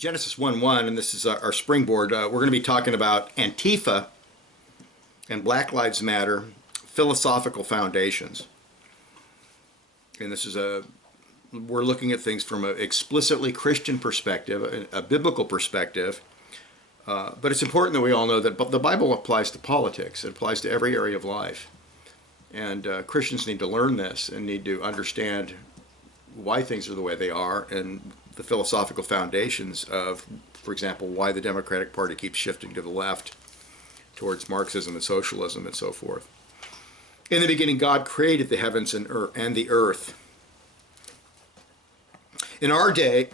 Genesis 1:1, and this is our springboard. We're going to be talking about Antifa and Black Lives Matter philosophical foundations. And this is we're looking at things from an explicitly Christian perspective, a biblical perspective. But it's important that we all know that the Bible applies to politics. It applies to every area of life. And Christians need to learn this and need to understand why things are the way they are and the philosophical foundations of, for example, why the Democratic Party keeps shifting to the left towards Marxism and socialism and so forth. In the beginning, God created the heavens and the earth. In our day,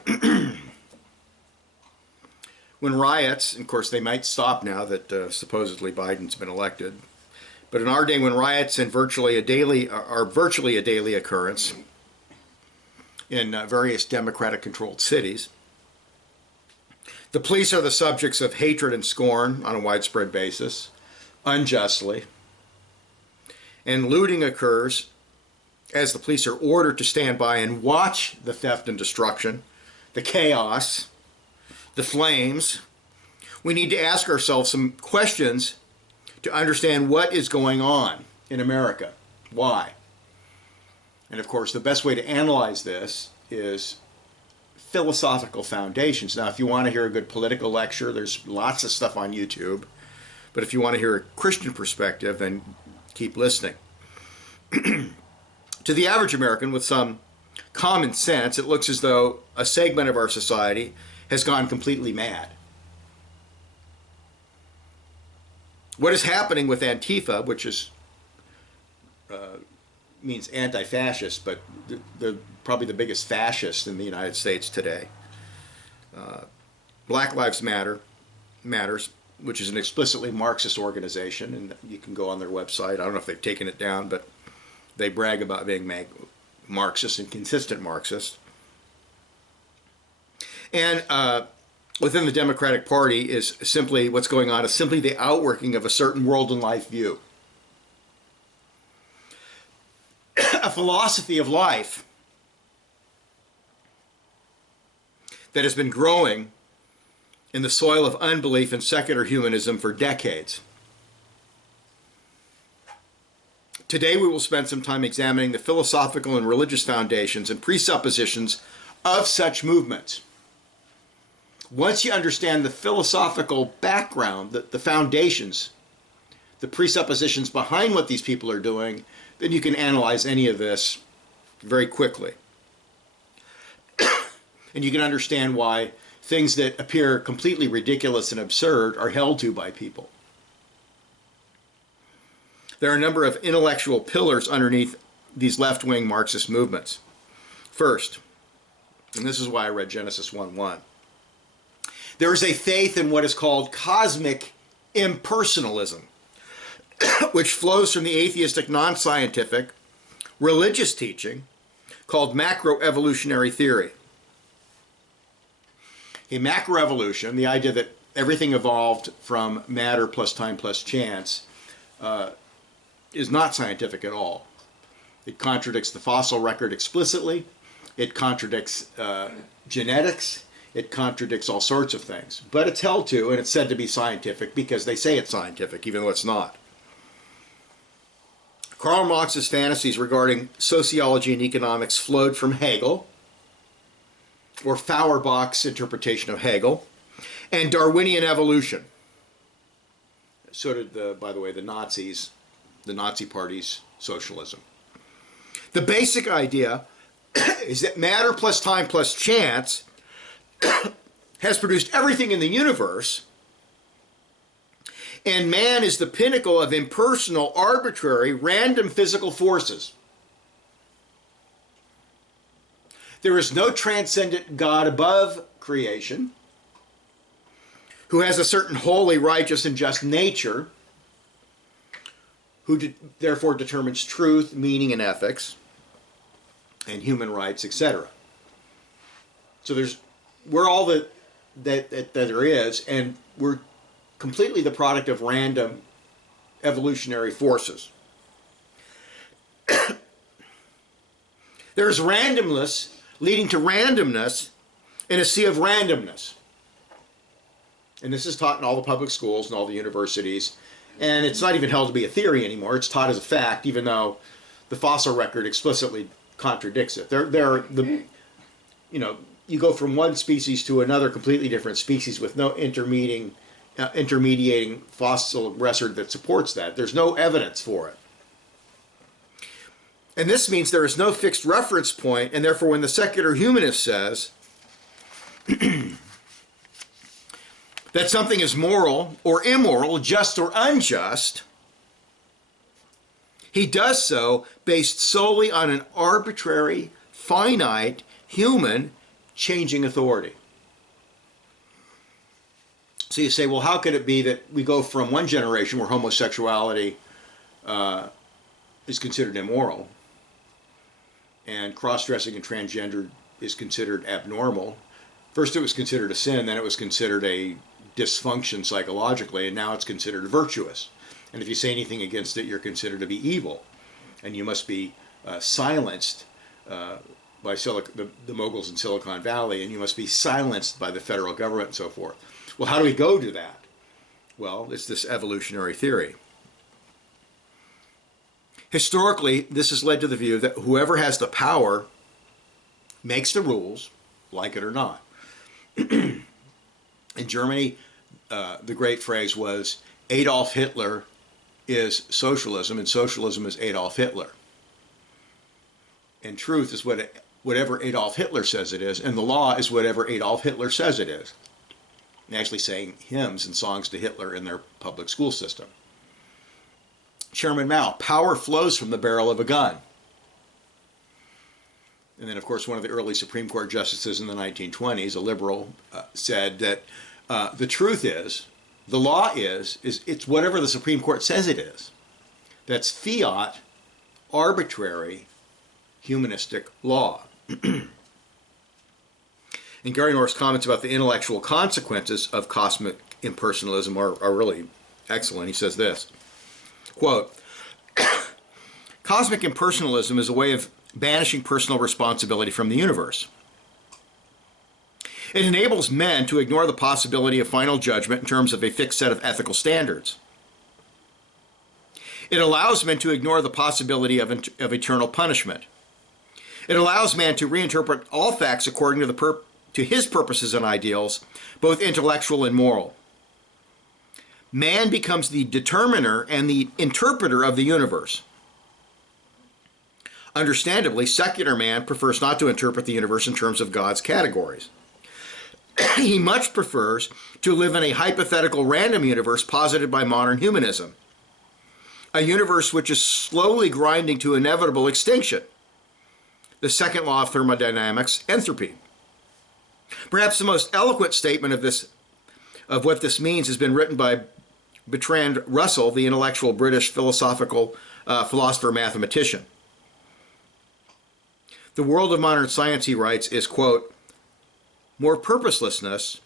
when riots, and of course they might stop now that supposedly Biden's been elected, but in our day when riots are virtually a daily occurrence in various Democratic-controlled cities, the police are the subjects of hatred and scorn on a widespread basis, unjustly, and looting occurs as the police are ordered to stand by and watch the theft and destruction, the chaos, the flames. We need to ask ourselves some questions to understand what is going on in America. Why? And of course, the best way to analyze this is philosophical foundations. Now, if you want to hear a good political lecture, there's lots of stuff on YouTube. But if you want to hear a Christian perspective, then keep listening. To the average American with some common sense, it looks as though a segment of our society has gone completely mad. What is happening with Antifa, which is means anti-fascist, but they're probably the biggest fascist in the United States today. Black Lives Matters, which is an explicitly Marxist organization, and you can go on their website. I don't know if they've taken it down, but they brag about being Marxist and consistent Marxist. And within the Democratic Party is simply what's going on is simply the outworking of a certain world and life view. A philosophy of life that has been growing in the soil of unbelief and secular humanism for decades. Today we will spend some time examining the philosophical and religious foundations and presuppositions of such movements. Once you understand the philosophical background, the foundations, the presuppositions behind what these people are doing, then you can analyze any of this very quickly. And you can understand why things that appear completely ridiculous and absurd are held to by people. There are a number of intellectual pillars underneath these left-wing Marxist movements. First, and this is why I read Genesis 1:1, there is a faith in what is called cosmic impersonalism, which flows from the atheistic, non-scientific, religious teaching called macroevolutionary theory. A macroevolution, the idea that everything evolved from matter plus time plus chance, is not scientific at all. It contradicts the fossil record explicitly. It contradicts genetics. It contradicts all sorts of things. But it's held to, and it's said to be scientific because they say it's scientific, even though it's not. Karl Marx's fantasies regarding sociology and economics flowed from Hegel, or Feuerbach's interpretation of Hegel, and Darwinian evolution. So did, by the way, the Nazis, the Nazi Party's socialism. The basic idea is that matter plus time plus chance has produced everything in the universe, and man is the pinnacle of impersonal, arbitrary, random physical forces. There is no transcendent God above creation who has a certain holy, righteous, and just nature, who therefore determines truth, meaning, and ethics, and human rights, etc. So we're all that there is, and we're completely the product of random evolutionary forces. There's randomness leading to randomness in a sea of randomness. And this is taught in all the public schools and all the universities. And it's not even held to be a theory anymore. It's taught as a fact, even though the fossil record explicitly contradicts it. You go from one species to another completely different species with no intermediating fossil record that supports that. There's no evidence for it. And this means there is no fixed reference point, and therefore when the secular humanist says that something is moral or immoral, just or unjust, he does so based solely on an arbitrary, finite, human, changing authority. So you say, well, how could it be that we go from one generation where homosexuality is considered immoral and cross-dressing and transgender is considered abnormal? First it was considered a sin, then it was considered a dysfunction psychologically, and now it's considered virtuous. And if you say anything against it, you're considered to be evil, and you must be silenced by the moguls in Silicon Valley, and you must be silenced by the federal government and so forth. Well, how do we go to that? Well, it's this evolutionary theory. Historically, this has led to the view that whoever has the power makes the rules, like it or not. In Germany, the great phrase was, Adolf Hitler is socialism, and socialism is Adolf Hitler. And truth is whatever Adolf Hitler says it is, and the law is whatever Adolf Hitler says it is. And actually saying hymns and songs to Hitler in their public school system. Chairman Mao, power flows from the barrel of a gun. And then, of course, one of the early Supreme Court justices in the 1920s, a liberal, said that the truth is, the law is it's whatever the Supreme Court says it is. That's fiat, arbitrary, humanistic law. And Gary North's comments about the intellectual consequences of cosmic impersonalism are really excellent. He says this, quote, cosmic impersonalism is a way of banishing personal responsibility from the universe. It enables men to ignore the possibility of final judgment in terms of a fixed set of ethical standards. It allows men to ignore the possibility of eternal punishment. It allows man to reinterpret all facts according to his purposes and ideals, both intellectual and moral. Man becomes the determiner and the interpreter of the universe. Understandably, secular man prefers not to interpret the universe in terms of God's categories. He much prefers to live in a hypothetical random universe posited by modern humanism, a universe which is slowly grinding to inevitable extinction. The second law of thermodynamics, enthalpy. Perhaps the most eloquent statement of what this means has been written by Bertrand Russell, the intellectual British philosopher mathematician. The world of modern science, he writes, is, quote, more purposelessness,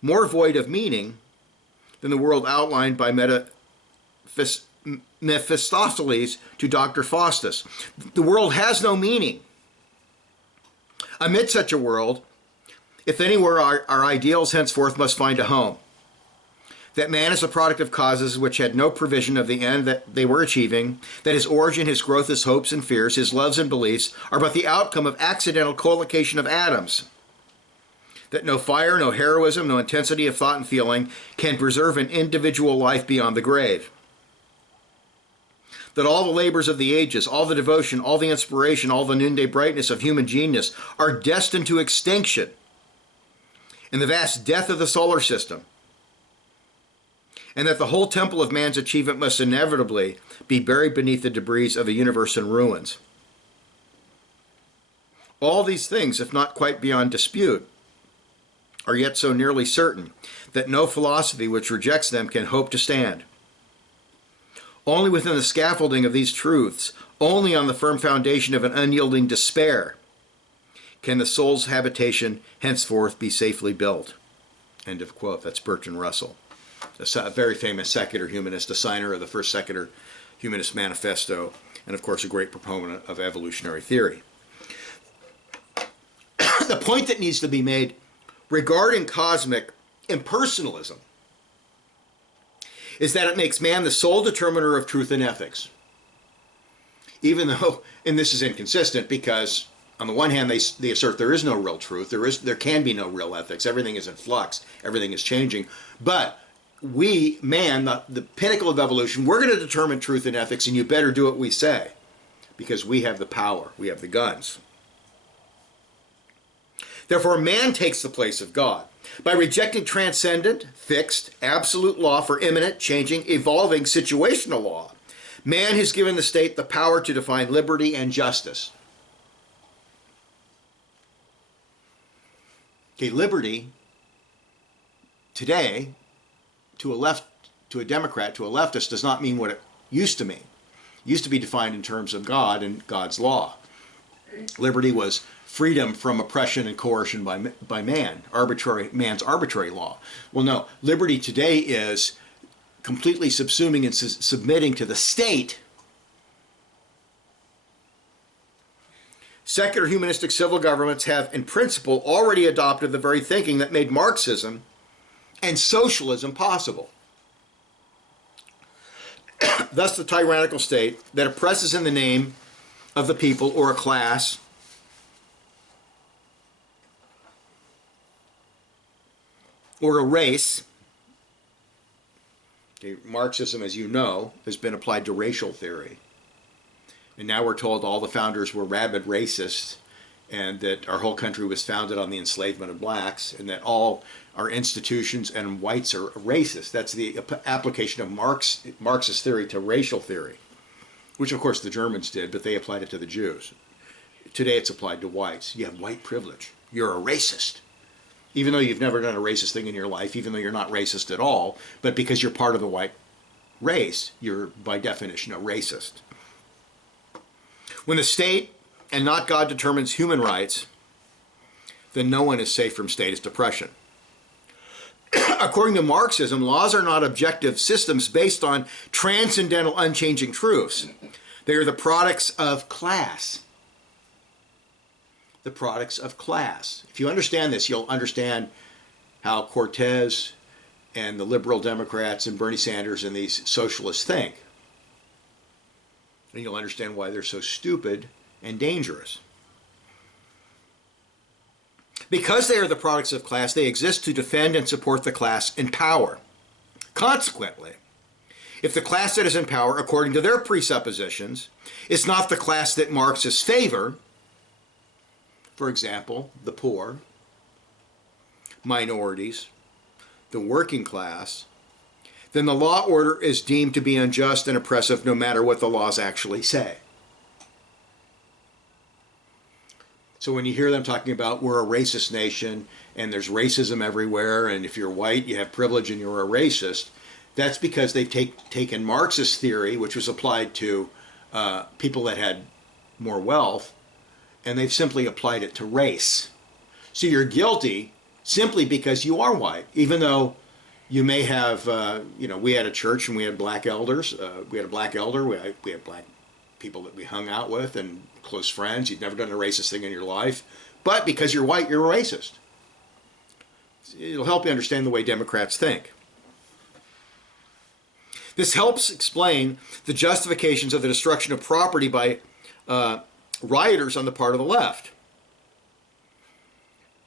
more void of meaning than the world outlined by Mephistopheles to Dr. Faustus. The world has no meaning. Amid such a world, if anywhere, our ideals henceforth must find a home. That man is a product of causes which had no provision of the end that they were achieving, that his origin, his growth, his hopes and fears, his loves and beliefs are but the outcome of accidental collocation of atoms, that no fire, no heroism, no intensity of thought and feeling can preserve an individual life beyond the grave, that all the labors of the ages, all the devotion, all the inspiration, all the noonday brightness of human genius are destined to extinction in the vast death of the solar system, and that the whole temple of man's achievement must inevitably be buried beneath the debris of a universe in ruins. All these things, if not quite beyond dispute, are yet so nearly certain that no philosophy which rejects them can hope to stand. Only within the scaffolding of these truths, only on the firm foundation of an unyielding despair, can the soul's habitation henceforth be safely built. End of quote. That's Bertrand Russell, a very famous secular humanist, a signer of the first secular humanist manifesto, and of course a great proponent of evolutionary theory. The point that needs to be made regarding cosmic impersonalism is that it makes man the sole determiner of truth and ethics. Even though, and this is inconsistent because on the one hand they assert there is no real truth, there can be no real ethics, everything is in flux, everything is changing, but we, man, the pinnacle of evolution, we're going to determine truth and ethics, and you better do what we say because we have the power, we have the guns. Therefore, man takes the place of God. By rejecting transcendent, fixed, absolute law for imminent, changing, evolving situational law, man has given the state the power to define liberty and justice. Okay, liberty today, to a Democrat, to a leftist, does not mean what it used to mean. It used to be defined in terms of God and God's law. Liberty was freedom from oppression and coercion by man, man's arbitrary law. Well, no, liberty today is completely subsuming and submitting to the state. Secular humanistic civil governments have, in principle, already adopted the very thinking that made Marxism and socialism possible. Thus, the tyrannical state that oppresses in the name of the people or a class or a race. Okay, Marxism, as you know, has been applied to racial theory. And now we're told all the founders were rabid racists and that our whole country was founded on the enslavement of blacks and that all our institutions and whites are racist. That's the application of Marxist theory to racial theory, which of course the Germans did, but they applied it to the Jews. Today it's applied to whites. You have white privilege. You're a racist. Even though you've never done a racist thing in your life, even though you're not racist at all, but because you're part of the white race, you're by definition a racist. When the state and not God determines human rights, then no one is safe from statist oppression. According to Marxism, laws are not objective systems based on transcendental, unchanging truths. They are the products of class. The products of class. If you understand this, you'll understand how Cortez and the liberal Democrats and Bernie Sanders and these socialists think. And you'll understand why they're so stupid and dangerous. Because they are the products of class, they exist to defend and support the class in power. Consequently, if the class that is in power, according to their presuppositions, is not the class that Marxists favor, for example, the poor, minorities, the working class, then the law order is deemed to be unjust and oppressive no matter what the laws actually say. So when you hear them talking about we're a racist nation and there's racism everywhere and if you're white you have privilege and you're a racist, that's because they've taken Marxist theory, which was applied to people that had more wealth, and they've simply applied it to race. So you're guilty simply because you are white, even though you may have, we had a church and we had black elders. We had a black elder. We had black people that we hung out with and close friends. You've never done a racist thing in your life. But because you're white, you're a racist. It'll help you understand the way Democrats think. This helps explain the justifications of the destruction of property by rioters on the part of the left.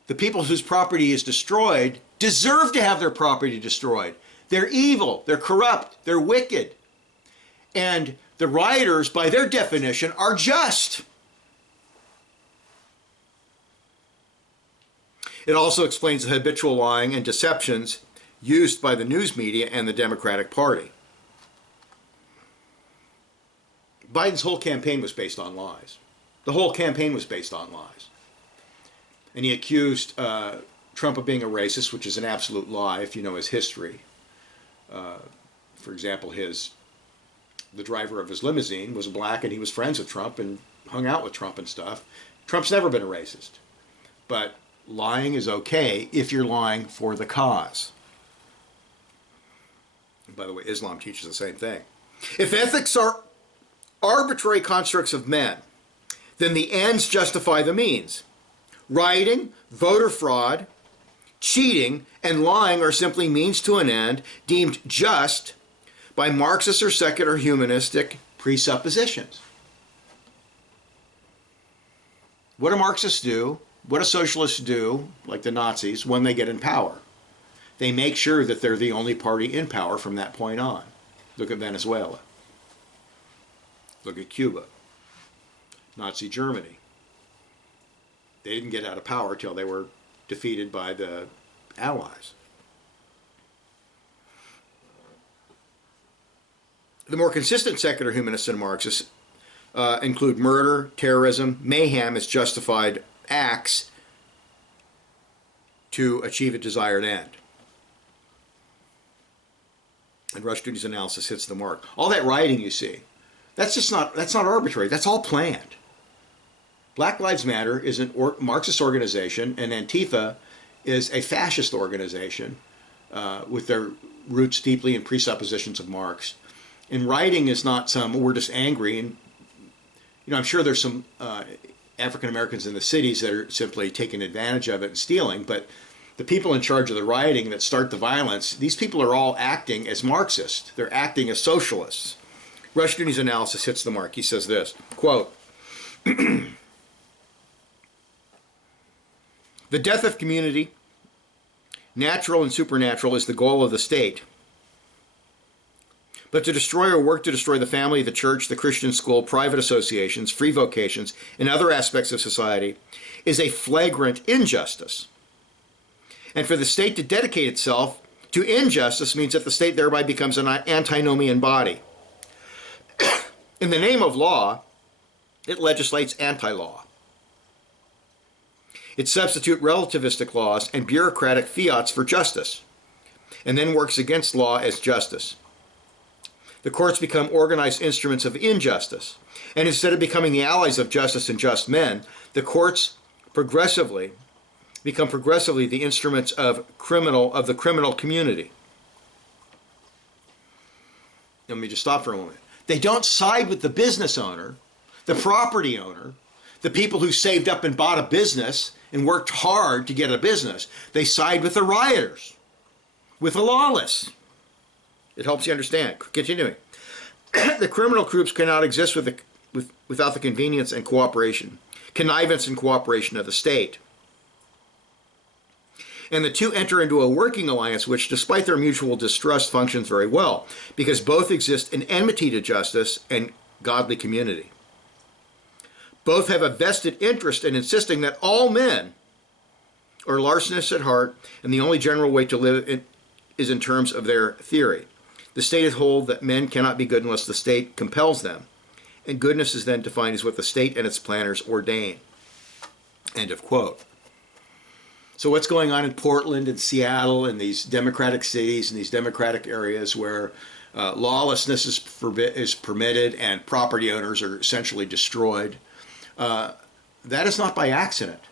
The people whose property is destroyed deserve to have their property destroyed. They're evil, they're corrupt, they're wicked. And the rioters, by their definition, are just. It also explains the habitual lying and deceptions used by the news media and the Democratic Party. Biden's whole campaign was based on lies. The whole campaign was based on lies. And he accused Trump of being a racist, which is an absolute lie if you know his history. For example, the driver of his limousine was black and he was friends with Trump and hung out with Trump and stuff. Trump's never been a racist. But lying is okay if you're lying for the cause. And by the way, Islam teaches the same thing. If ethics are arbitrary constructs of men, then the ends justify the means. Rioting, voter fraud, cheating, and lying are simply means to an end deemed just by Marxist or secular humanistic presuppositions. What do Marxists do? What do socialists do, like the Nazis, when they get in power? They make sure that they're the only party in power from that point on. Look at Venezuela. Look at Cuba. Nazi Germany. They didn't get out of power till they were defeated by the Allies. The more consistent secular humanists and Marxists include murder, terrorism, mayhem as justified acts to achieve a desired end. And Rushdoony's analysis hits the mark. All that rioting you see, that's not arbitrary. That's all planned. Black Lives Matter is a Marxist organization, and Antifa is a fascist organization with their roots deeply in presuppositions of Marx. And rioting is not we're just angry. And I'm sure there's some African Americans in the cities that are simply taking advantage of it and stealing, but the people in charge of the rioting that start the violence, these people are all acting as Marxists. They're acting as socialists. Rushdoony's analysis hits the mark. He says this, quote, "The death of community, natural and supernatural, is the goal of the state. But to destroy or work to destroy the family, the church, the Christian school, private associations, free vocations, and other aspects of society is a flagrant injustice. And for the state to dedicate itself to injustice means that the state thereby becomes an antinomian body. In the name of law, it legislates anti-law. It substitutes relativistic laws and bureaucratic fiats for justice, and then works against law as justice. The courts become organized instruments of injustice, and instead of becoming the allies of justice and just men, the courts become progressively the instruments of the criminal community." Let me just stop for a moment. They don't side with the business owner, the property owner, the people who saved up and bought a business and worked hard to get a business. They side with the rioters, with the lawless. It helps you understand. Continuing. The criminal groups cannot exist without the convenience and connivance and cooperation of the state. And the two enter into a working alliance which, despite their mutual distrust, functions very well, because both exist in enmity to justice and godly community. Both have a vested interest in insisting that all men are larcenists at heart, and the only general way to live is in terms of their theory. The state holds that men cannot be good unless the state compels them, and goodness is then defined as what the state and its planners ordain. End of quote. So what's going on in Portland and Seattle and these democratic cities and these democratic areas where lawlessness is permitted and property owners are essentially destroyed, that is not by accident.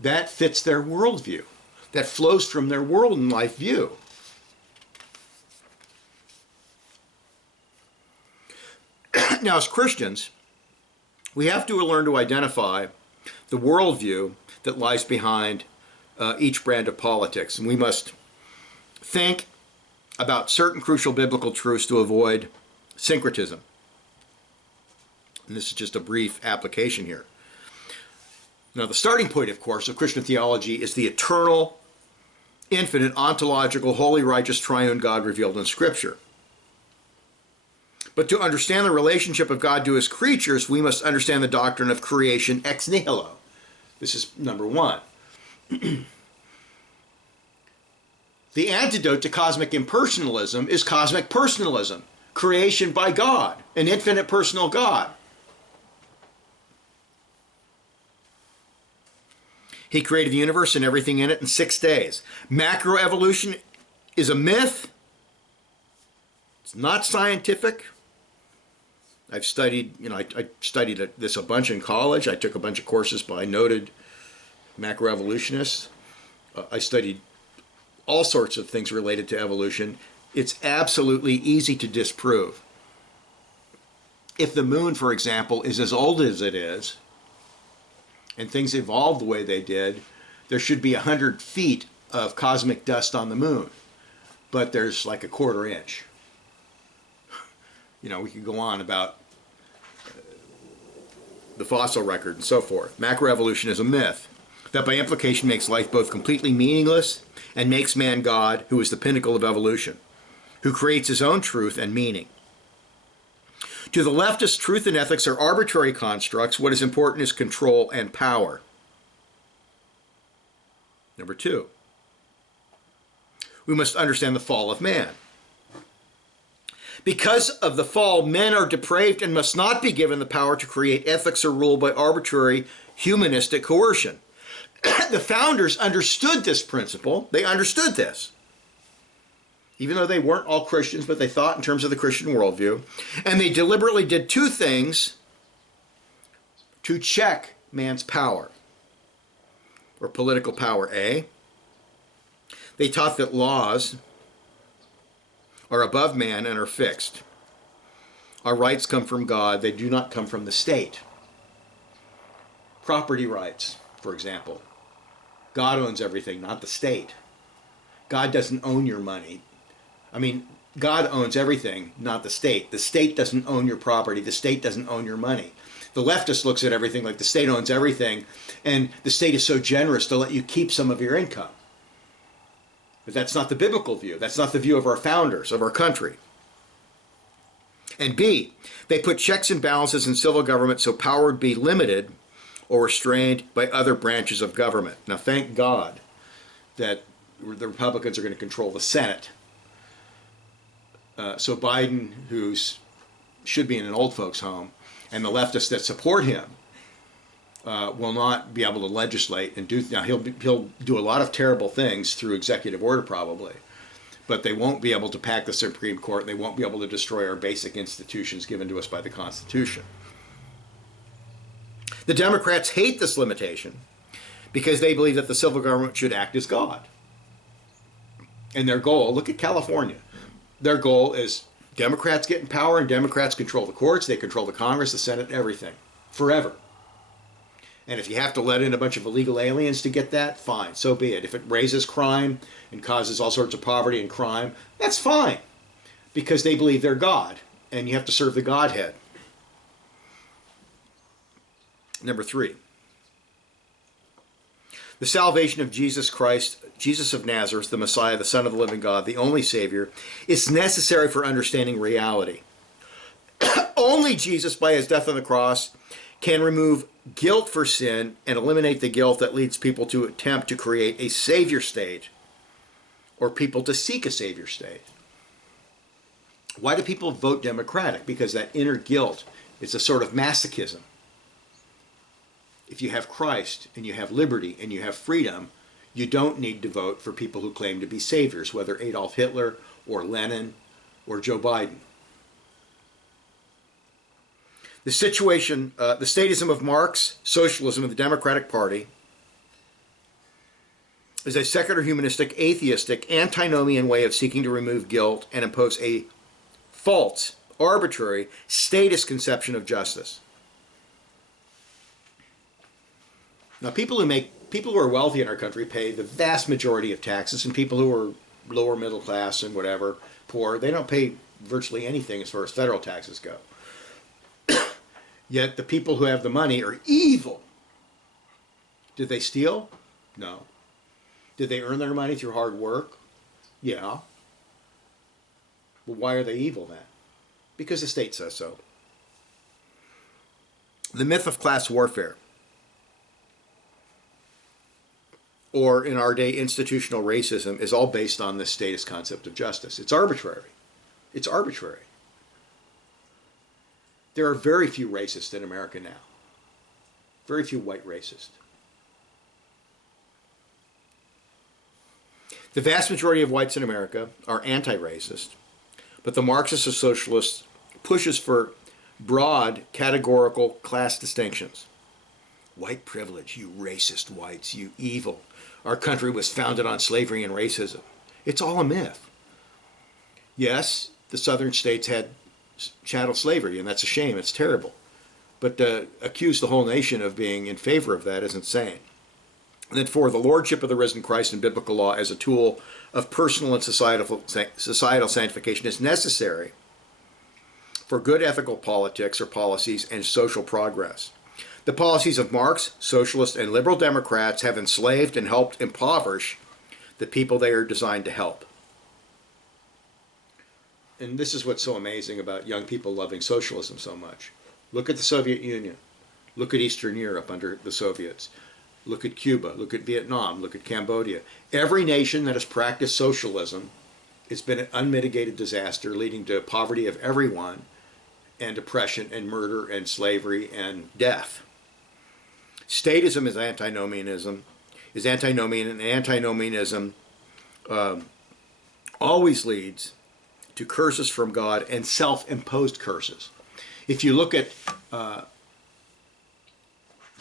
That fits their worldview. That flows from their world and life view. Now, as Christians, we have to learn to identify the worldview that lies behind each brand of politics. And we must think about certain crucial biblical truths to avoid syncretism. And this is just a brief application here. Now, the starting point, of course, of Christian theology is the eternal, infinite, ontological, holy, righteous, triune God revealed in Scripture. But to understand the relationship of God to his creatures, we must understand the doctrine of creation ex nihilo. This is number one. The antidote to cosmic impersonalism is cosmic personalism, creation by God, an infinite personal God. He created the universe and everything in it in 6 days. Macroevolution is a myth. It's not scientific. I've studied, I studied this a bunch in college. I took a bunch of courses by noted macroevolutionists. I studied all sorts of things related to evolution. It's absolutely easy to disprove. If the moon, for example, is as old as it is, and things evolved the way they did, there should be 100 feet of cosmic dust on the moon, but there's like a quarter inch. You know, we could go on about the fossil record and so forth. Macroevolution is a myth that by implication makes life both completely meaningless and makes man God, who is the pinnacle of evolution, who creates his own truth and meaning. To the leftist, truth and ethics are arbitrary constructs. What is important is control and power. Number 2, we must understand the fall of man. Because of the fall, men are depraved and must not be given the power to create ethics or rule by arbitrary humanistic coercion. The founders understood this principle. They understood this. Even though they weren't all Christians, but they thought in terms of the Christian worldview. And they deliberately did 2 things to check man's power, or political power. A, they taught that laws are above man and are fixed. Our rights come from God. They do not come from the state. Property rights, for example. God owns everything, not the state. God doesn't own your money. I mean, God owns everything, not the state. The state doesn't own your property. The state doesn't own your money. The leftist looks at everything like the state owns everything, and the state is so generous to let you keep some of your income. But that's not the biblical view. That's not the view of our founders, of our country. And B, they put checks and balances in civil government so power would be limited or restrained by other branches of government. Now, thank God that the Republicans are going to control the Senate. So Biden, who should be in an old folks' home, and the leftists that support him will not be able to legislate and do. Now he'll do a lot of terrible things through executive order probably, but they won't be able to pack the Supreme Court. And they won't be able to destroy our basic institutions given to us by the Constitution. The Democrats hate this limitation because they believe that the civil government should act as God. And their goal, look at California. Their goal is Democrats get in power and Democrats control the courts, they control the Congress, the Senate, everything, forever. And if you have to let in a bunch of illegal aliens to get that, fine, so be it. If it raises crime and causes all sorts of poverty and crime, that's fine, because they believe they're God, and you have to serve the Godhead. Number 3, the salvation of Jesus Christ, Jesus of Nazareth, the Messiah, the Son of the living God, the only Savior, is necessary for understanding reality. Only Jesus, by his death on the cross, can remove guilt for sin and eliminate the guilt that leads people to attempt to create a Savior state, or people to seek a Savior state. Why do people vote Democratic? Because that inner guilt is a sort of masochism. If you have Christ and you have liberty and you have freedom, you don't need to vote for people who claim to be saviors, whether Adolf Hitler or Lenin or Joe Biden. The situation, the statism of Marx, socialism, and the Democratic Party is a secular, humanistic, atheistic, antinomian way of seeking to remove guilt and impose a false, arbitrary, statist conception of justice. Now, people who are wealthy in our country pay the vast majority of taxes, and people who are lower middle class and whatever, poor, they don't pay virtually anything as far as federal taxes go. Yet the people who have the money are evil. Did they steal? No. Did they earn their money through hard work? Yeah. Well, why are they evil then? Because the state says so. The myth of class warfare, or in our day, institutional racism, is all based on this statist concept of justice. It's arbitrary. It's arbitrary. There are very few racists in America now. Very few white racists. The vast majority of whites in America are anti-racist, but the Marxist or socialist pushes for broad, categorical class distinctions. White privilege, you racist whites, you evil. Our country was founded on slavery and racism. It's all a myth. Yes, the southern states had chattel slavery, and that's a shame. It's terrible. But to accuse the whole nation of being in favor of that is insane. And then 4, the lordship of the risen Christ in biblical law as a tool of personal and societal sanctification is necessary for good ethical politics or policies and social progress. The policies of Marx, socialist, and liberal Democrats have enslaved and helped impoverish the people they are designed to help. And this is what's so amazing about young people loving socialism so much. Look at the Soviet Union. Look at Eastern Europe under the Soviets. Look at Cuba. Look at Vietnam. Look at Cambodia. Every nation that has practiced socialism, it's been an unmitigated disaster leading to poverty of everyone and oppression and murder and slavery and death. Statism is antinomianism, and antinomianism always leads to curses from God and self-imposed curses. If you look at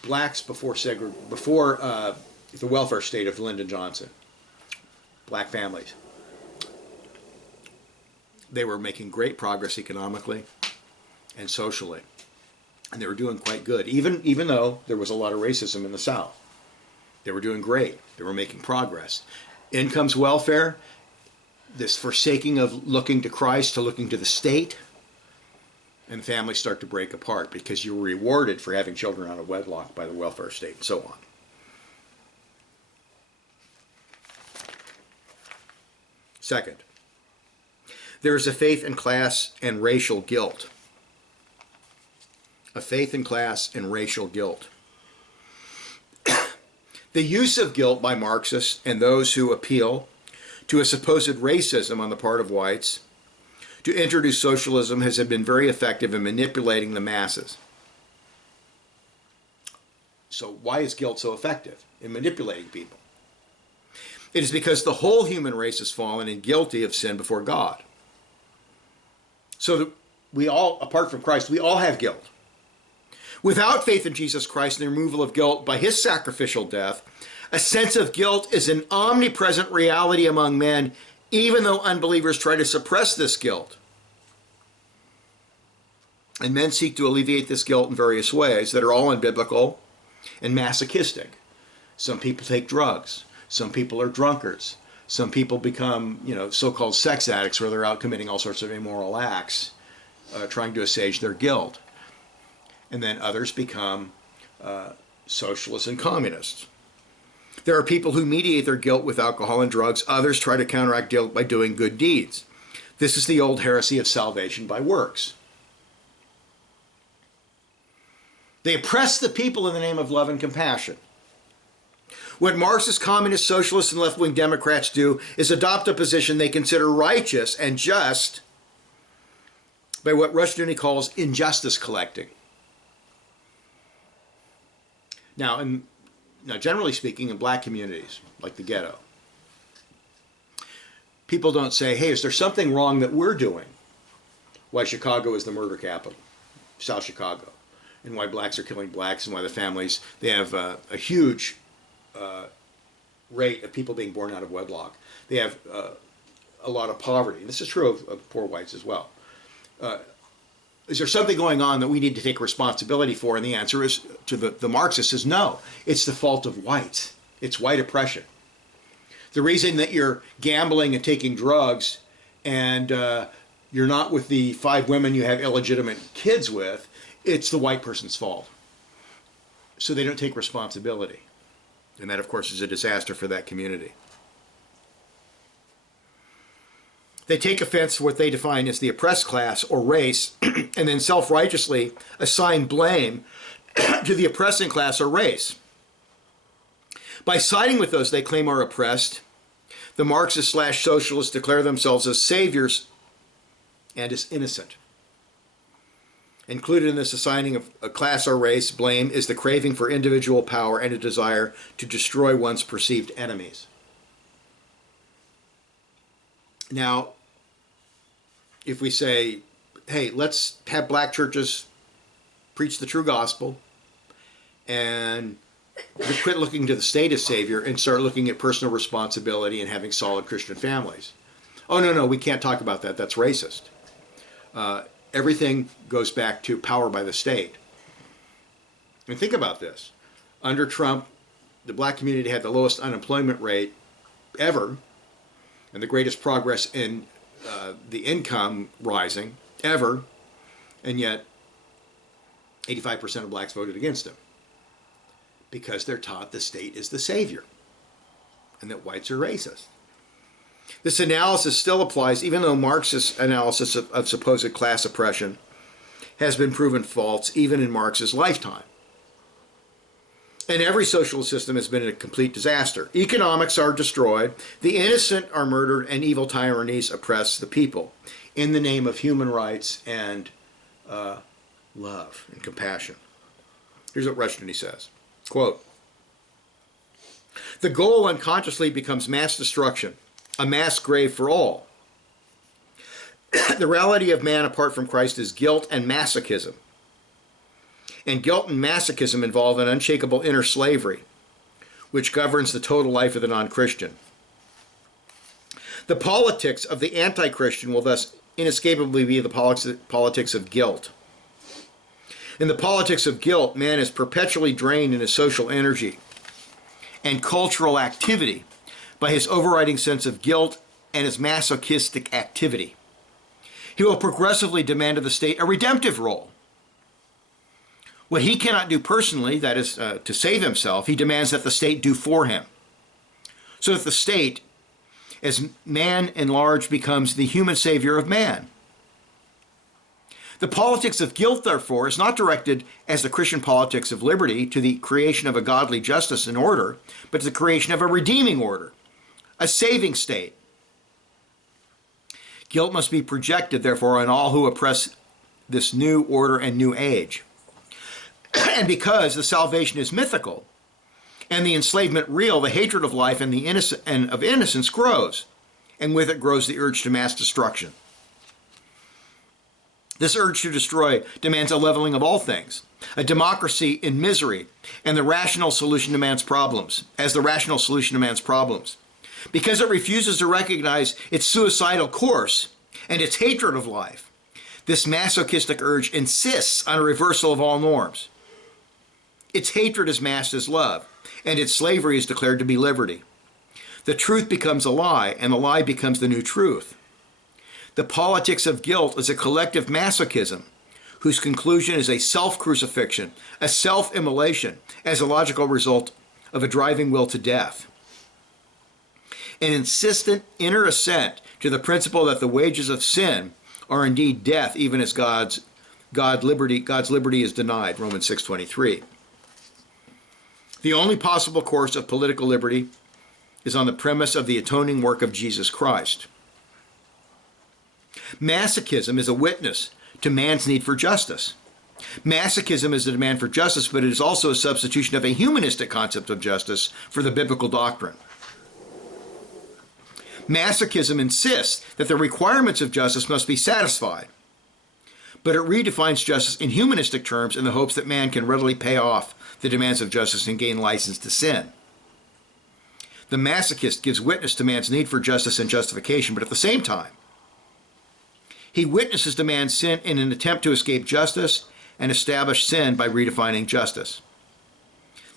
blacks before the welfare state of Lyndon Johnson, black families, they were making great progress economically and socially, and they were doing quite good, even though there was a lot of racism in the South. They were doing great. They were making progress. In comes welfare, this forsaking of looking to Christ to looking to the state, and families start to break apart because you were rewarded for having children out of wedlock by the welfare state, and so on. Second, there is a faith in class and racial guilt. A faith in class and racial guilt. The use of guilt by Marxists and those who appeal to a supposed racism on the part of whites to introduce socialism has been very effective in manipulating the masses. So why is guilt so effective in manipulating people? It is because the whole human race has fallen and guilty of sin before God. So that we all, apart from Christ, we all have guilt. Without faith in Jesus Christ and the removal of guilt by his sacrificial death, a sense of guilt is an omnipresent reality among men, even though unbelievers try to suppress this guilt. And men seek to alleviate this guilt in various ways that are all unbiblical and masochistic. Some people take drugs. Some people are drunkards. Some people become, so-called sex addicts, where they're out committing all sorts of immoral acts, trying to assuage their guilt. And then others become socialists and communists. There are people who mediate their guilt with alcohol and drugs. Others try to counteract guilt by doing good deeds. This is the old heresy of salvation by works. They oppress the people in the name of love and compassion. What Marxist, communist, socialists, and left-wing Democrats do is adopt a position they consider righteous and just by what Rushdoony calls injustice collecting. Now, generally speaking, in black communities, like the ghetto, people don't say, hey, is there something wrong that we're doing? Why Chicago is the murder capital, South Chicago, and why blacks are killing blacks, and why the families, they have a huge rate of people being born out of wedlock. They have a lot of poverty. And this is true of poor whites as well. Is there something going on that we need to take responsibility for? And the answer is, to the Marxists, is no. It's the fault of whites. It's white oppression. The reason that you're gambling and taking drugs and you're not with the 5 women you have illegitimate kids with, it's the white person's fault. So they don't take responsibility. And that, of course, is a disaster for that community. They take offense to what they define as the oppressed class or race, and then self-righteously assign blame to the oppressing class or race. By siding with those they claim are oppressed, the Marxists/socialists declare themselves as saviors and as innocent. Included in this assigning of a class or race blame is the craving for individual power and a desire to destroy one's perceived enemies. Now, if we say, hey, let's have black churches preach the true gospel and quit looking to the state as savior and start looking at personal responsibility and having solid Christian families. Oh, no, we can't talk about that. That's racist. Everything goes back to power by the state. And think about this. Under Trump, the black community had the lowest unemployment rate ever and the greatest progress in the income rising ever, and yet 85% of blacks voted against him because they're taught the state is the savior and that whites are racist. This analysis still applies even though Marxist analysis of supposed class oppression has been proven false even in Marx's lifetime. And every socialist system has been a complete disaster. Economics are destroyed, the innocent are murdered, and evil tyrannies oppress the people in the name of human rights and love and compassion. Here's what Rushton says, quote, "The goal unconsciously becomes mass destruction, a mass grave for all. The reality of man apart from Christ is guilt and masochism. And guilt and masochism involve an unshakable inner slavery, which governs the total life of the non-Christian. The politics of the anti-Christian will thus inescapably be the politics of guilt. In the politics of guilt, man is perpetually drained in his social energy and cultural activity by his overriding sense of guilt and his masochistic activity. He will progressively demand of the state a redemptive role. What he cannot do personally, that is, to save himself, he demands that the state do for him. So that the state, as man enlarged, becomes the human savior of man. The politics of guilt, therefore, is not directed as the Christian politics of liberty to the creation of a godly justice and order, but to the creation of a redeeming order, a saving state. Guilt must be projected, therefore, on all who oppress this new order and new age. And because the salvation is mythical and the enslavement real, the hatred of life and of innocence grows, and with it grows the urge to mass destruction. This urge to destroy demands a leveling of all things, a democracy in misery, and the rational solution demands problems, Because it refuses to recognize its suicidal course and its hatred of life, this masochistic urge insists on a reversal of all norms. Its hatred is masked as love, and its slavery is declared to be liberty. The truth becomes a lie, and the lie becomes the new truth. The politics of guilt is a collective masochism, whose conclusion is a self-crucifixion, a self-immolation, as a logical result of a driving will to death. An insistent inner assent to the principle that the wages of sin are indeed death, even as God's liberty is denied, Romans 6:23. The only possible course of political liberty is on the premise of the atoning work of Jesus Christ. Masochism is a witness to man's need for justice. Masochism is a demand for justice, but it is also a substitution of a humanistic concept of justice for the biblical doctrine. Masochism insists that the requirements of justice must be satisfied, but it redefines justice in humanistic terms in the hopes that man can readily pay off the demands of justice and gain license to sin. The masochist gives witness to man's need for justice and justification, but at the same time, he witnesses to man's sin in an attempt to escape justice and establish sin by redefining justice.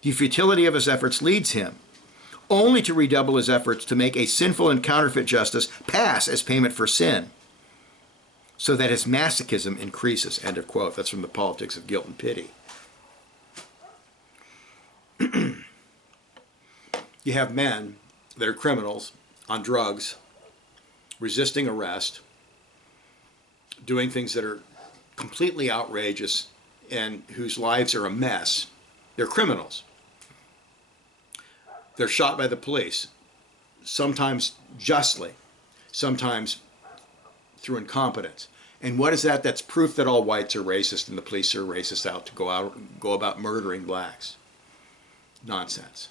The futility of his efforts leads him only to redouble his efforts to make a sinful and counterfeit justice pass as payment for sin, so that his masochism increases. End of quote. That's from The Politics of Guilt and Pity. You have men that are criminals on drugs, resisting arrest, doing things that are completely outrageous and whose lives are a mess. They're criminals. They're shot by the police, sometimes justly, sometimes through incompetence. And what is that? That's proof that all whites are racist and the police are racist out to go about murdering blacks. Nonsense.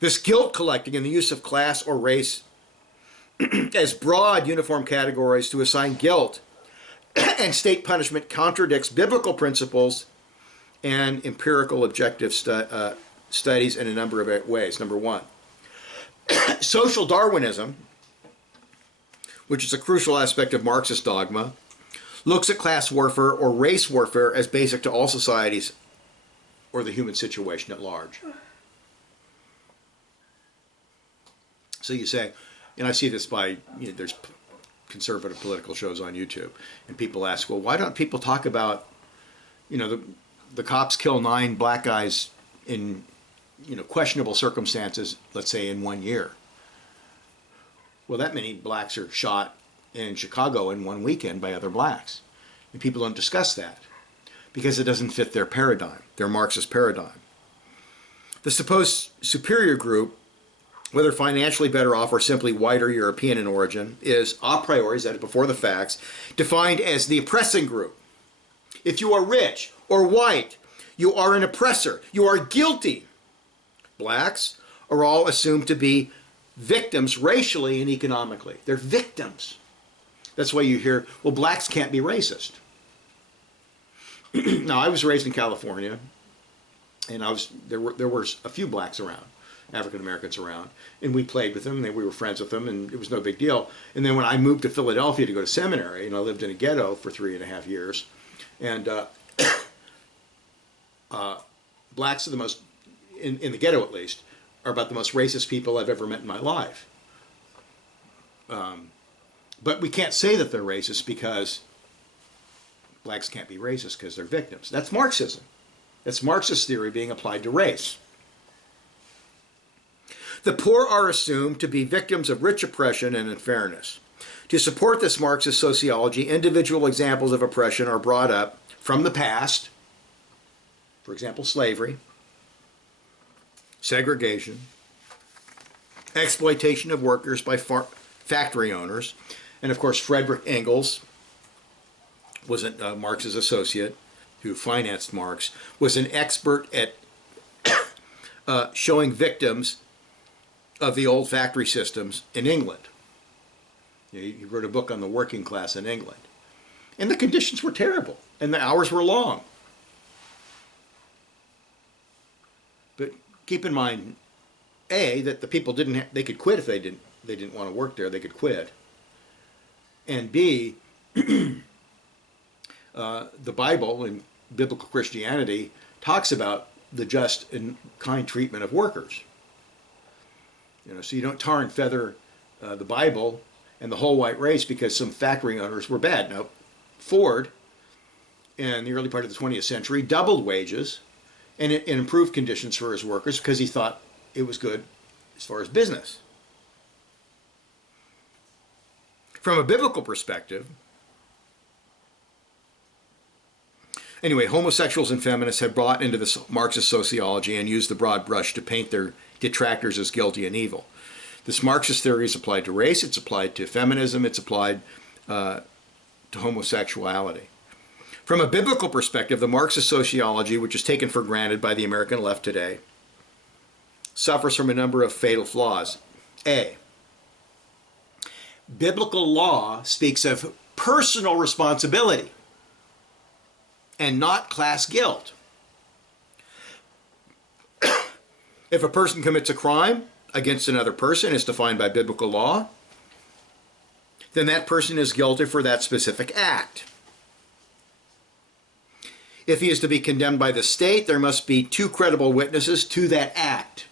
This guilt collecting and the use of class or race as broad uniform categories to assign guilt and state punishment contradicts biblical principles and empirical objective studies in a number of ways. Number one, social Darwinism, which is a crucial aspect of Marxist dogma, looks at class warfare or race warfare as basic to all societies or the human situation at large. So you say, and I see this by, there's conservative political shows on YouTube, and people ask, well, why don't people talk about, the cops kill 9 black guys in, questionable circumstances, let's say in 1 year. Well, that many blacks are shot in Chicago in one weekend by other blacks. And people don't discuss that because it doesn't fit their paradigm, their Marxist paradigm. The supposed superior group, whether financially better off or simply white or European in origin, is a priori, that is before the facts, defined as the oppressing group. If you are rich or white, you are an oppressor. You are guilty. Blacks are all assumed to be victims racially and economically. They're victims. That's why you hear, well, blacks can't be racist. Now, I was raised in California, and there were a few blacks around, African Americans around, and we played with them, and we were friends with them, and it was no big deal. And then when I moved to Philadelphia to go to seminary, and I lived in a ghetto for 3.5 years, and blacks are the most, in the ghetto at least, are about the most racist people I've ever met in my life. But we can't say that they're racist because blacks can't be racist because they're victims. That's Marxism. That's Marxist theory being applied to race. The poor are assumed to be victims of rich oppression and unfairness. To support this Marxist sociology, individual examples of oppression are brought up from the past, for example, slavery, segregation, exploitation of workers by factory owners, and of course Frederick Engels was Marx's associate who financed Marx, was an expert at showing victims of the old factory systems in England. He wrote a book on the working class in England. And the conditions were terrible, and the hours were long. But keep in mind, A, that the people they could quit if they didn't want to work there, they could quit. And B, the Bible and biblical Christianity talks about the just and kind treatment of workers. So you don't tar and feather the Bible and the whole white race because some factory owners were bad. Now, Ford, in the early part of the 20th century, doubled wages and improved conditions for his workers because he thought it was good as far as business. From a biblical perspective, anyway, homosexuals and feminists have brought into this Marxist sociology and used the broad brush to paint their detractors as guilty and evil. This Marxist theory is applied to race, it's applied to feminism, it's applied to homosexuality. From a biblical perspective, the Marxist sociology, which is taken for granted by the American left today, suffers from a number of fatal flaws. A, biblical law speaks of personal responsibility and not class guilt. If a person commits a crime against another person as defined by biblical law, then that person is guilty for that specific act. If he is to be condemned by the state, there must be 2 credible witnesses to that act.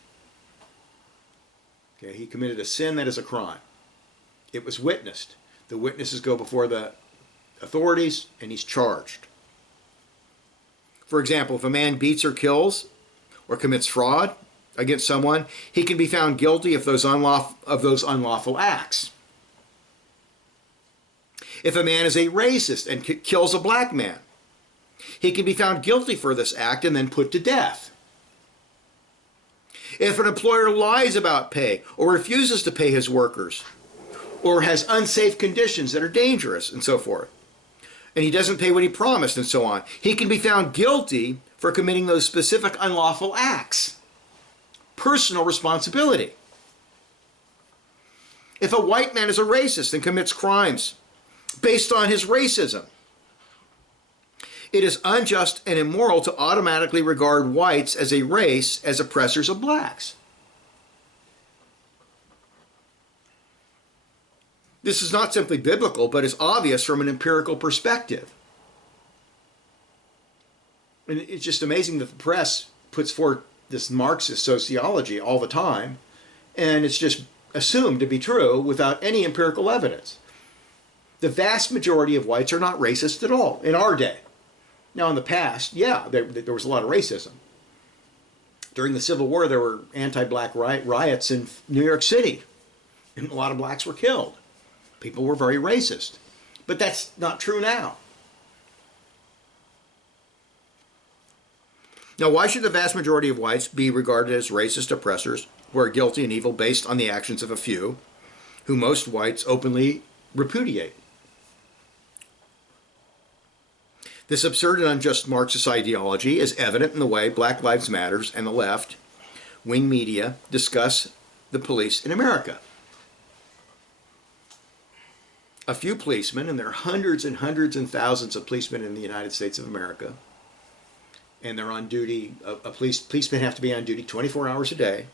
Okay, he committed a sin, that is a crime. It was witnessed. The witnesses go before the authorities and he's charged. For example, if a man beats or kills or commits fraud against someone, he can be found guilty of those unlawful acts. If a man is a racist and kills a black man, he can be found guilty for this act and then put to death. If an employer lies about pay or refuses to pay his workers or has unsafe conditions that are dangerous and so forth, and he doesn't pay what he promised and so on, he can be found guilty for committing those specific unlawful acts. Personal responsibility. If a white man is a racist and commits crimes based on his racism, it is unjust and immoral to automatically regard whites as a race as oppressors of blacks. This is not simply biblical, but is obvious from an empirical perspective. And it's just amazing that the press puts forth this Marxist sociology all the time, and it's just assumed to be true without any empirical evidence. The vast majority of whites are not racist at all in our day. Now, in the past, yeah, there was a lot of racism. During the Civil War, there were anti-black riots in New York City, and a lot of blacks were killed. People were very racist. But that's not true now. Now, why should the vast majority of whites be regarded as racist oppressors who are guilty and evil based on the actions of a few, who most whites openly repudiate? This absurd and unjust Marxist ideology is evident in the way Black Lives Matter and the left-wing media discuss the police in America. A few policemen, and there are hundreds and hundreds and thousands of policemen in the United States of America, and they're on duty, policemen have to be on duty 24 hours a day.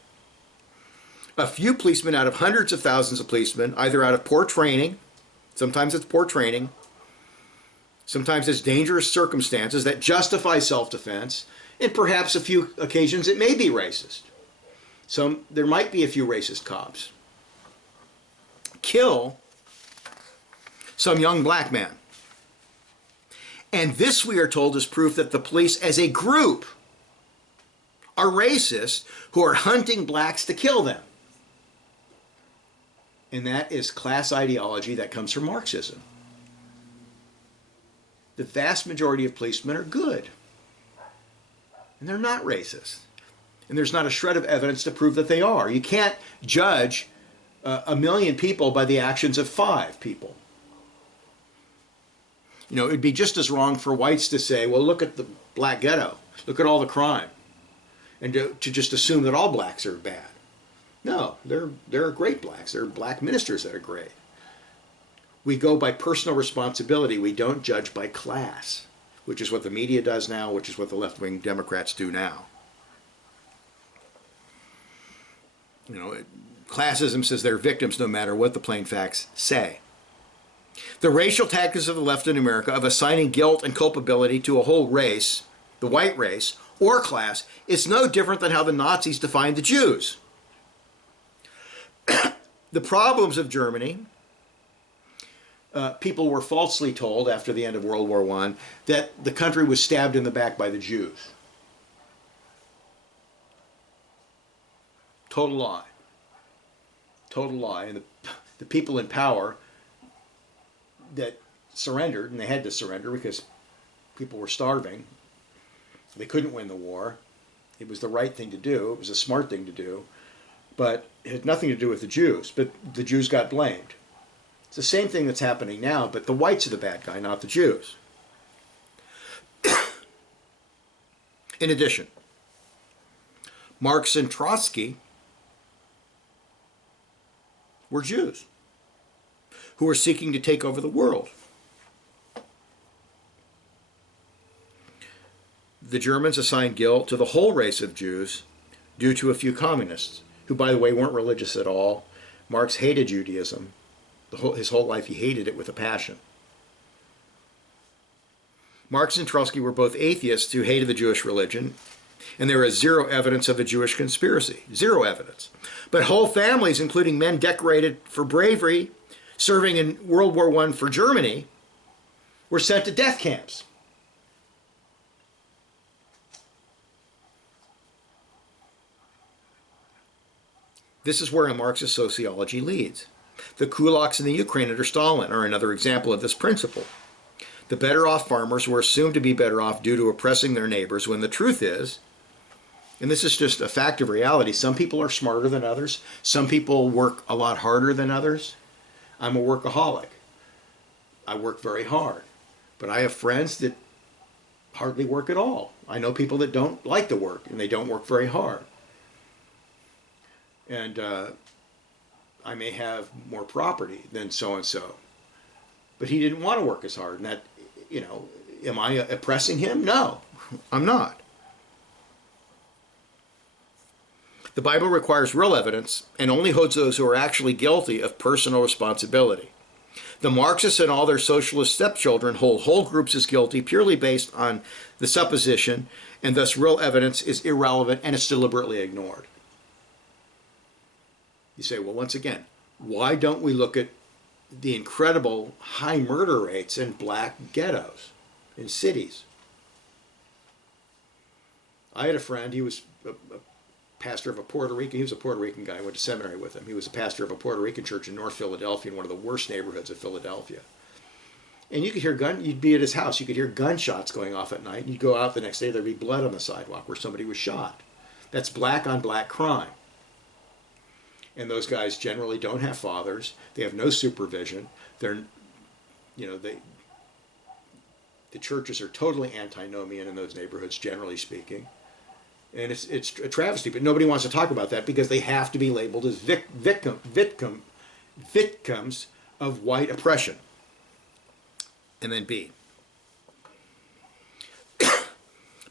A few policemen out of hundreds of thousands of policemen, either out of poor training, sometimes it's poor training, sometimes it's dangerous circumstances that justify self-defense, and perhaps a few occasions it may be racist. There might be a few racist cops. Kill some young black man. And this, we are told, is proof that the police as a group are racist who are hunting blacks to kill them. And that is class ideology that comes from Marxism. The vast majority of policemen are good. And they're not racist. And there's not a shred of evidence to prove that they are. You can't judge a million people by the actions of 5 people. You know, it'd be just as wrong for whites to say, well, look at the black ghetto. Look at all the crime. And to just assume that all blacks are bad. No, there are great blacks. There are black ministers that are great. We go by personal responsibility. We don't judge by class, which is what the media does now, which is what the left-wing Democrats do now. You know, classism says they're victims no matter what the plain facts say. The racial tactics of the left in America of assigning guilt and culpability to a whole race, the white race, or class, is no different than how the Nazis defined the Jews. The problems of Germany, people were falsely told after the end of World War I that the country was stabbed in the back by the Jews. Total lie. Total lie. And the people in power that surrendered, and they had to surrender because people were starving. They couldn't win the war. It was the right thing to do. It was a smart thing to do. But it had nothing to do with the Jews. But the Jews got blamed. It's the same thing that's happening now, but the whites are the bad guy, not the Jews. In addition, Marx and Trotsky were Jews who were seeking to take over the world. The Germans assigned guilt to the whole race of Jews due to a few communists, who, by the way, weren't religious at all. Marx hated Judaism. His whole life he hated it with a passion. Marx and Trotsky were both atheists who hated the Jewish religion, and there is zero evidence of a Jewish conspiracy. Zero evidence. But whole families, including men decorated for bravery, serving in World War I for Germany, were sent to death camps. This is where a Marxist sociology leads. The kulaks in the Ukraine under Stalin are another example of this principle. The better off farmers were assumed to be better off due to oppressing their neighbors, when the truth is, and this is just a fact of reality, some people are smarter than others. Some people work a lot harder than others. I'm a workaholic. I work very hard. But I have friends that hardly work at all. I know people that don't like to work and they don't work very hard. And I may have more property than so-and-so. But he didn't want to work as hard. And that, you know, am I oppressing him? No, I'm not. The Bible requires real evidence and only holds those who are actually guilty of personal responsibility. The Marxists and all their socialist stepchildren hold whole groups as guilty purely based on the supposition, and thus real evidence is irrelevant and it's deliberately ignored. You say, well, once again, why don't we look at the incredible high murder rates in black ghettos, in cities? I had a friend, he was a pastor of a Puerto Rican, he was a Puerto Rican guy, I went to seminary with him. He was a pastor of a Puerto Rican church in North Philadelphia, in one of the worst neighborhoods of Philadelphia. And you could hear you'd be at his house, you could hear gunshots going off at night, and you'd go out the next day, there'd be blood on the sidewalk where somebody was shot. That's black on black crime. And those guys generally don't have fathers, they have no supervision, the churches are totally antinomian in those neighborhoods, generally speaking. And it's a travesty, but nobody wants to talk about that because they have to be labeled as victims of white oppression. And then B.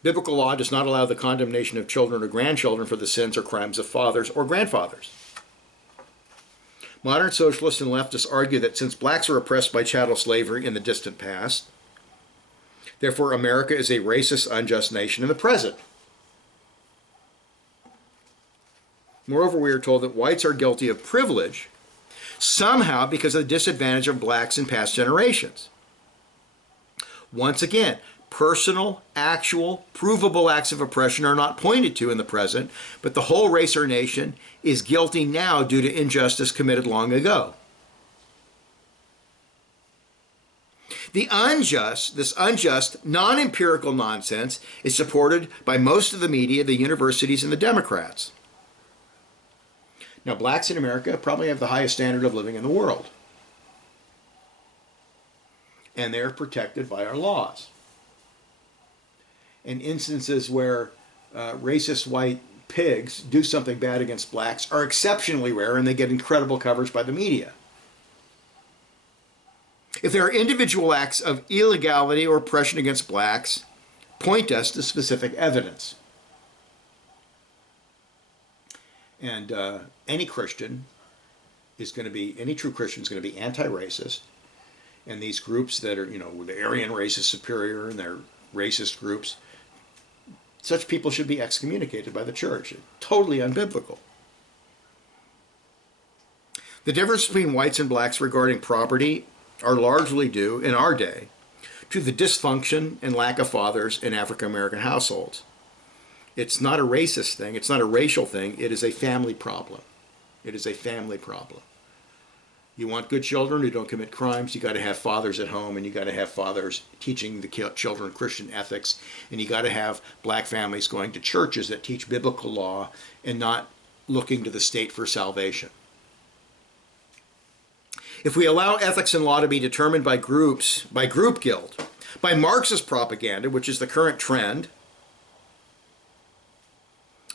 Biblical law does not allow the condemnation of children or grandchildren for the sins or crimes of fathers or grandfathers. Modern socialists and leftists argue that since blacks were oppressed by chattel slavery in the distant past, therefore America is a racist, unjust nation in the present. Moreover, we are told that whites are guilty of privilege somehow because of the disadvantage of blacks in past generations. Once again, personal, actual, provable acts of oppression are not pointed to in the present, but the whole race or nation is guilty now due to injustice committed long ago. This unjust, non-empirical nonsense is supported by most of the media, the universities, and the Democrats. Now, blacks in America probably have the highest standard of living in the world. And they're protected by our laws. And instances where racist white pigs do something bad against blacks are exceptionally rare, and they get incredible coverage by the media. If there are individual acts of illegality or oppression against blacks, point us to specific evidence. And any Christian is going to be, any true Christian is going to be anti-racist. And these groups that are, the Aryan race is superior and they're racist groups, such people should be excommunicated by the church. Totally unbiblical. The difference between whites and blacks regarding property are largely due, in our day, to the dysfunction and lack of fathers in African American households. It's not a racist thing, it's not a racial thing, it is a family problem. It is a family problem. You want good children who don't commit crimes, you got to have fathers at home, and you got to have fathers teaching the children Christian ethics, and you got to have black families going to churches that teach biblical law and not looking to the state for salvation. If we allow ethics and law to be determined by groups, by group guilt, by Marxist propaganda, which is the current trend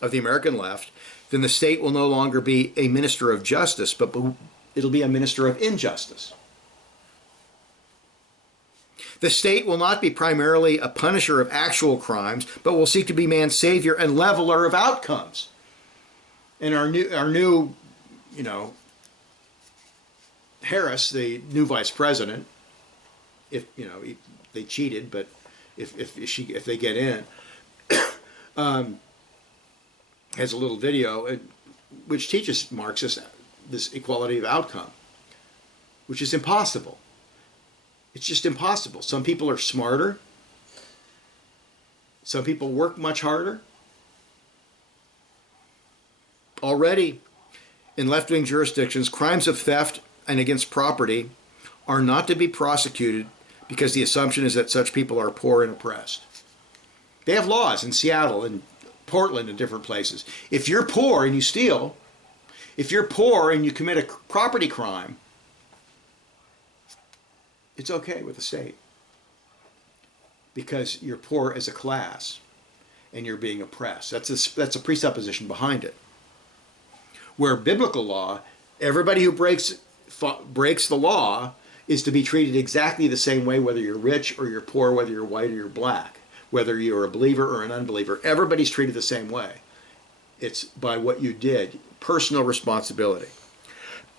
of the American left, then the state will no longer be a minister of justice, but it'll be a minister of injustice. The state will not be primarily a punisher of actual crimes, but will seek to be man's savior and leveler of outcomes. And our new, Harris, the new vice president, if they cheated, but if they get in, has a little video which teaches Marxists this equality of outcome, which is impossible. It's just impossible. Some people are smarter. Some people work much harder. Already, in left-wing jurisdictions, crimes of theft and against property are not to be prosecuted because the assumption is that such people are poor and oppressed. They have laws in Seattle and Portland and different places. If you're poor and you steal, if you're poor and you commit a property crime, it's okay with the state because you're poor as a class and you're being oppressed. That's a presupposition behind it. Where biblical law, everybody who breaks the law is to be treated exactly the same way, whether you're rich or you're poor, whether you're white or you're black, whether you're a believer or an unbeliever. Everybody's treated the same way. It's by what you did, personal responsibility.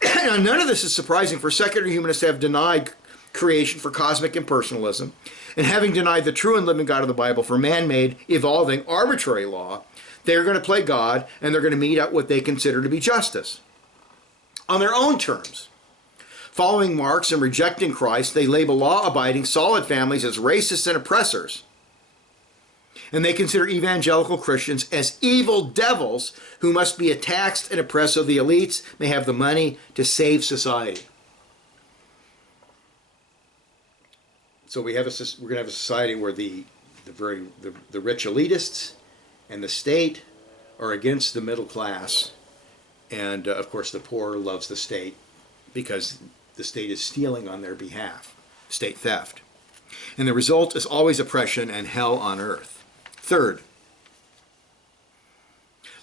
Now, none of this is surprising, for secular humanists have denied creation for cosmic impersonalism, and having denied the true and living God of the Bible for man-made, evolving, arbitrary law, they're going to play God, and they're going to mete out what they consider to be justice on their own terms. Following Marx and rejecting Christ, they label law-abiding, solid families as racists and oppressors. And they consider evangelical Christians as evil devils who must be taxed and oppressed so the elites may have the money to save society. So we're going to have a society where the rich elitists and the state are against the middle class, and of course the poor loves the state because the state is stealing on their behalf, state theft. And the result is always oppression and hell on earth. Third,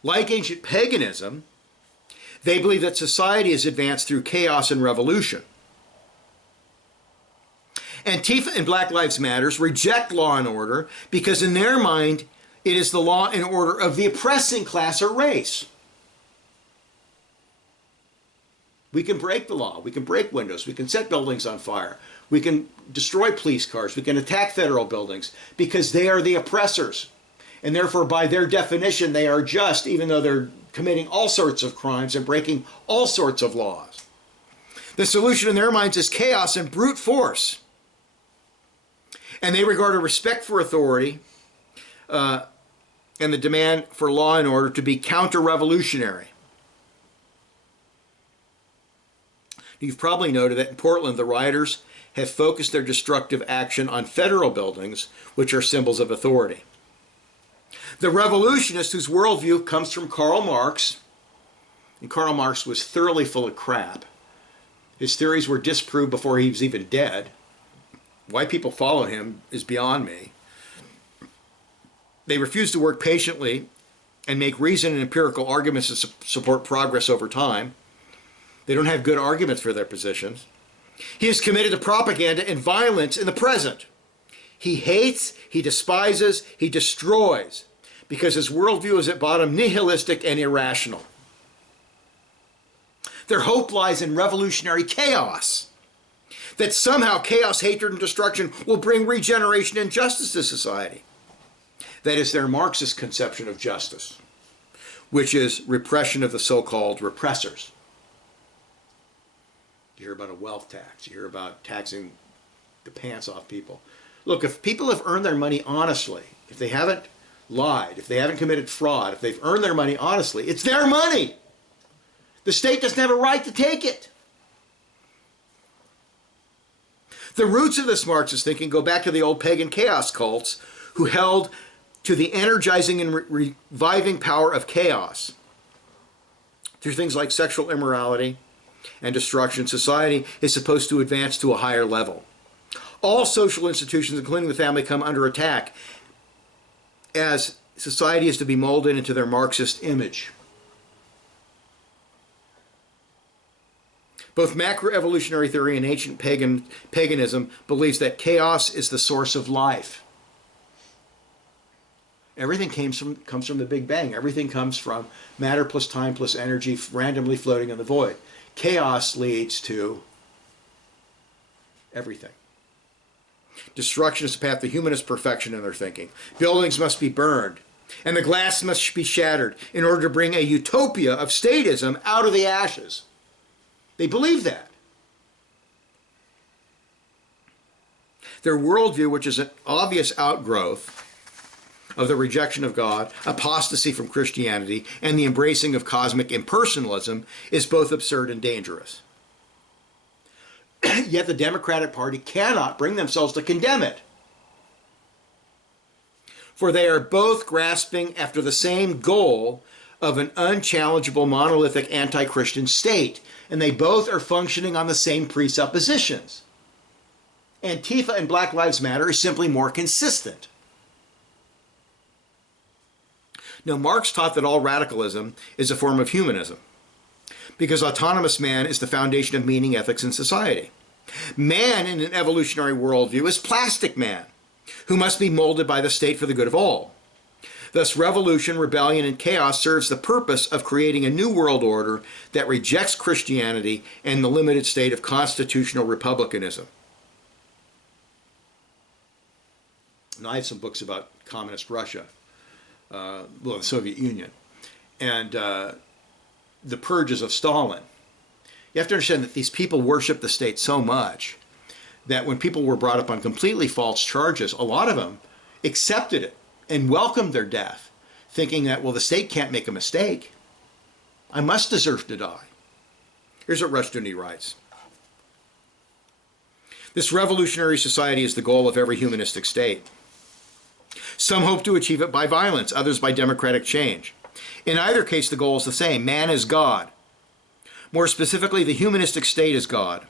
like ancient paganism, they believe that society is advanced through chaos and revolution. Antifa and Black Lives Matter reject law and order because in their mind it is the law and order of the oppressing class or race. We can break the law, we can break windows, we can set buildings on fire, we can destroy police cars, we can attack federal buildings because they are the oppressors. And therefore, by their definition, they are just, even though they're committing all sorts of crimes and breaking all sorts of laws. The solution in their minds is chaos and brute force. And they regard a respect for authority and the demand for law and order to be counter-revolutionary. You've probably noted that in Portland, the rioters have focused their destructive action on federal buildings, which are symbols of authority. The revolutionist whose worldview comes from Karl Marx, and Karl Marx was thoroughly full of crap. His theories were disproved before he was even dead. Why people follow him is beyond me. They refuse to work patiently and make reason and empirical arguments to support progress over time. They don't have good arguments for their positions. He is committed to propaganda and violence in the present. He hates, he despises, he destroys, because his worldview is at bottom nihilistic and irrational. Their hope lies in revolutionary chaos, that somehow chaos, hatred, and destruction will bring regeneration and justice to society. That is their Marxist conception of justice, which is repression of the so-called repressors. You hear about a wealth tax. You hear about taxing the pants off people. Look, if people have earned their money honestly, if they haven't lied, if they haven't committed fraud, if they've earned their money honestly, it's their money. The state doesn't have a right to take it. The roots of this Marxist thinking go back to the old pagan chaos cults who held to the energizing and reviving power of chaos. Through things like sexual immorality and destruction, society is supposed to advance to a higher level. All social institutions, including the family, come under attack as society is to be molded into their Marxist image. Both macroevolutionary theory and ancient paganism believes that chaos is the source of life. Everything comes from the Big Bang. Everything comes from matter plus time plus energy randomly floating in the void. Chaos leads to everything. Destruction is the path to humanist perfection in their thinking. Buildings must be burned, and the glass must be shattered in order to bring a utopia of statism out of the ashes. They believe that. Their worldview, which is an obvious outgrowth of the rejection of God, apostasy from Christianity, and the embracing of cosmic impersonalism, is both absurd and dangerous. Yet the Democratic Party cannot bring themselves to condemn it. For they are both grasping after the same goal of an unchallengeable, monolithic, anti-Christian state, and they both are functioning on the same presuppositions. Antifa and Black Lives Matter is simply more consistent. Now, Marx taught that all radicalism is a form of humanism, because autonomous man is the foundation of meaning, ethics, and society. Man in an evolutionary worldview is plastic man, who must be molded by the state for the good of all. Thus, revolution, rebellion, and chaos serves the purpose of creating a new world order that rejects Christianity and the limited state of constitutional republicanism. Now, I have some books about communist Russia, the Soviet Union, and the purges of Stalin. You have to understand that these people worship the state so much that when people were brought up on completely false charges, a lot of them accepted it and welcomed their death, thinking that, well, the state can't make a mistake. I must deserve to die. Here's what Rushdoony writes. This revolutionary society is the goal of every humanistic state. Some hope to achieve it by violence, others by democratic change. In either case, the goal is the same. Man is God. More specifically, the humanistic state is God.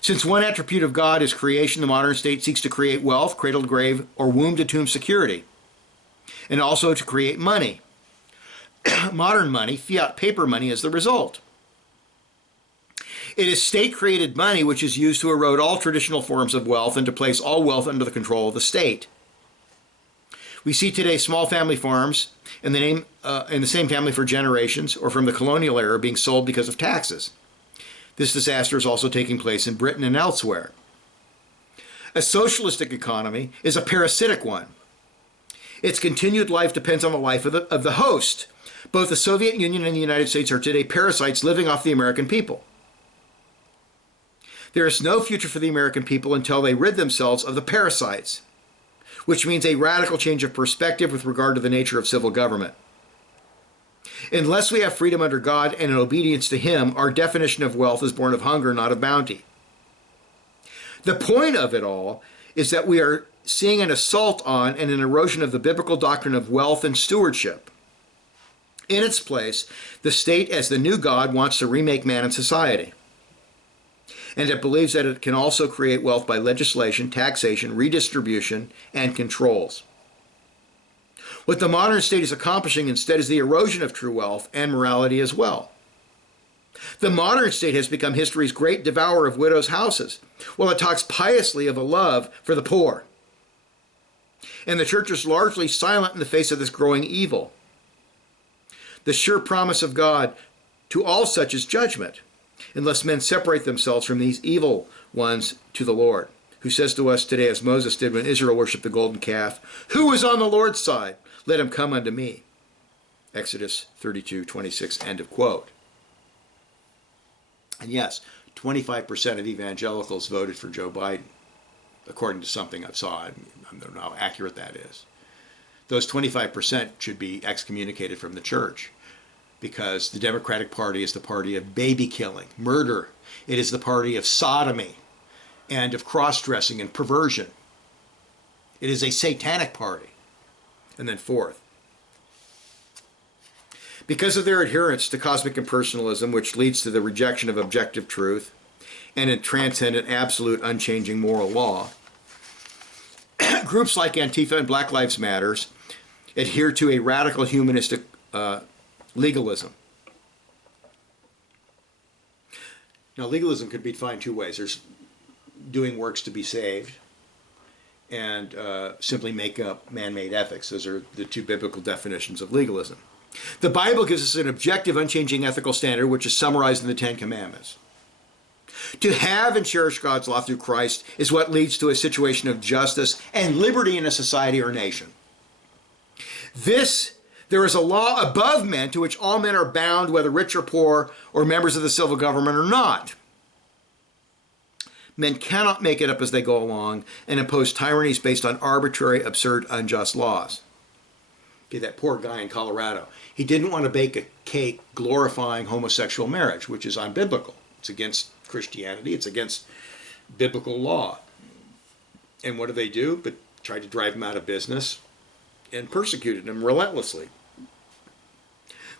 Since one attribute of God is creation, the modern state seeks to create wealth, cradle to grave, or womb to tomb security, and also to create money. Modern money, fiat paper money, is the result. It is state-created money which is used to erode all traditional forms of wealth and to place all wealth under the control of the state. We see today small family farms in the same family for generations, or from the colonial era, being sold because of taxes. This disaster is also taking place in Britain and elsewhere. A socialistic economy is a parasitic one. Its continued life depends on the life of the host. Both the Soviet Union and the United States are today parasites living off the American people. There is no future for the American people until they rid themselves of the parasites, which means a radical change of perspective with regard to the nature of civil government. Unless we have freedom under God and in obedience to Him, our definition of wealth is born of hunger, not of bounty. The point of it all is that we are seeing an assault on and an erosion of the biblical doctrine of wealth and stewardship. In its place, the state as the new God wants to remake man and society. And it believes that it can also create wealth by legislation, taxation, redistribution, and controls. What the modern state is accomplishing instead is the erosion of true wealth and morality as well. The modern state has become history's great devourer of widows' houses, while it talks piously of a love for the poor. And the church is largely silent in the face of this growing evil. The sure promise of God to all such is judgment, unless men separate themselves from these evil ones to the Lord, who says to us today, as Moses did when Israel worshipped the golden calf, "Who is on the Lord's side? Let him come unto me." Exodus 32:26, end of quote. And yes, 25% of evangelicals voted for Joe Biden, according to something I've saw. I don't know how accurate that is. Those 25% should be excommunicated from the church, because the Democratic Party is the party of baby killing, murder. It is the party of sodomy and of cross-dressing and perversion. It is a satanic party. And then fourth, because of their adherence to cosmic impersonalism, which leads to the rejection of objective truth and a transcendent, absolute, unchanging moral law, groups like Antifa and Black Lives Matter adhere to a radical humanistic legalism. Now, legalism could be defined two ways. There's doing works to be saved, and simply make up man-made ethics. Those are the two biblical definitions of legalism. The Bible gives us an objective, unchanging ethical standard, which is summarized in the Ten Commandments. To have and cherish God's law through Christ is what leads to a situation of justice and liberty in a society or nation. There is a law above men to which all men are bound, whether rich or poor, or members of the civil government or not. Men cannot make it up as they go along and impose tyrannies based on arbitrary, absurd, unjust laws. Okay, that poor guy in Colorado, he didn't want to bake a cake glorifying homosexual marriage, which is unbiblical. It's against Christianity. It's against biblical law. And what do? But try to drive him out of business and persecuted him relentlessly.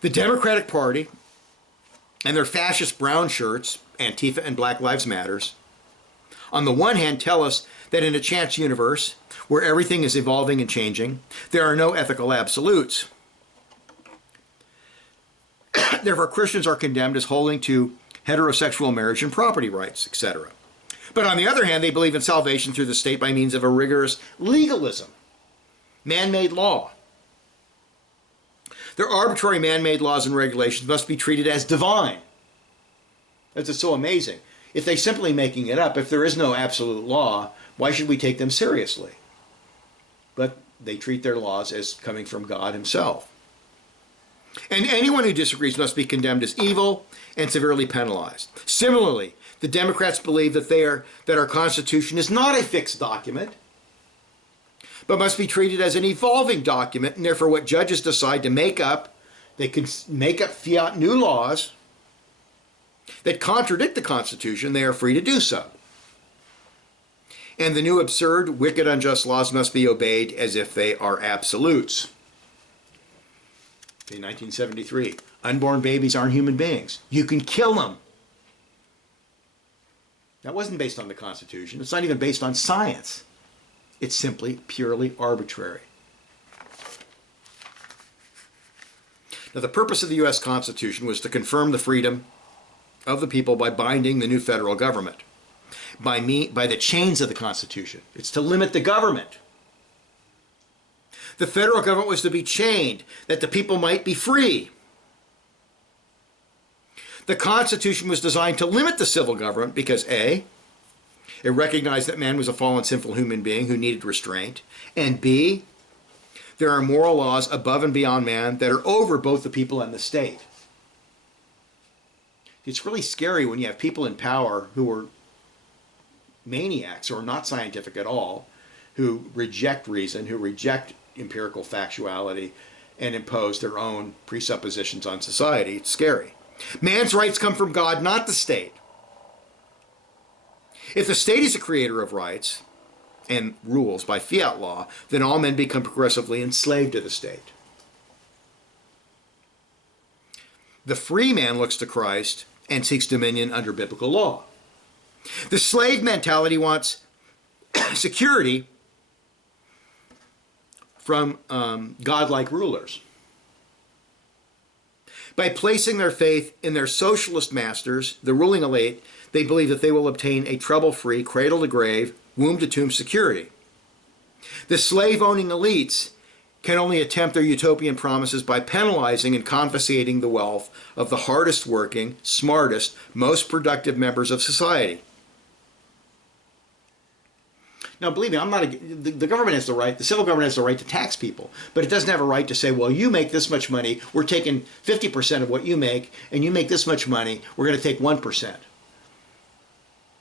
The Democratic Party and their fascist brown shirts, Antifa and Black Lives Matter, on the one hand tell us that in a chance universe where everything is evolving and changing, there are no ethical absolutes. Therefore, Christians are condemned as holding to heterosexual marriage and property rights, etc. But on the other hand, they believe in salvation through the state by means of a rigorous legalism, man-made law. Their arbitrary man-made laws and regulations must be treated as divine. That's so amazing. If they're simply making it up, if there is no absolute law, why should we take them seriously? But they treat their laws as coming from God himself. And anyone who disagrees must be condemned as evil and severely penalized. Similarly, the Democrats believe that our Constitution is not a fixed document, but must be treated as an evolving document, and therefore what judges decide to make up, they can make up fiat new laws that contradict the Constitution, they are free to do so. And the new absurd, wicked, unjust laws must be obeyed as if they are absolutes. Okay, 1973, unborn babies aren't human beings. You can kill them. That wasn't based on the Constitution. It's not even based on science. It's simply purely arbitrary. Now, the purpose of the U.S. Constitution was to confirm the freedom of the people by binding the new federal government, by the chains of the Constitution. It's to limit the government. The federal government was to be chained, that the people might be free. The Constitution was designed to limit the civil government because A, it recognized that man was a fallen, sinful human being who needed restraint, and B, there are moral laws above and beyond man that are over both the people and the state. It's really scary when you have people in power who are maniacs or not scientific at all, who reject reason, who reject empirical factuality, and impose their own presuppositions on society. It's scary. Man's rights come from God, not the state. If the state is a creator of rights and rules by fiat law, then all men become progressively enslaved to the state. The free man looks to Christ and seeks dominion under biblical law. The slave mentality wants security from godlike rulers. By placing their faith in their socialist masters, the ruling elite, they believe that they will obtain a trouble-free, cradle-to-grave, womb-to-tomb security. The slave-owning elites can only attempt their utopian promises by penalizing and confiscating the wealth of the hardest working, smartest, most productive members of society. Now, believe me, the government has the right, the civil government has the right to tax people, but it doesn't have a right to say, well, you make this much money, we're taking 50% of what you make, and you make this much money, we're going to take 1%.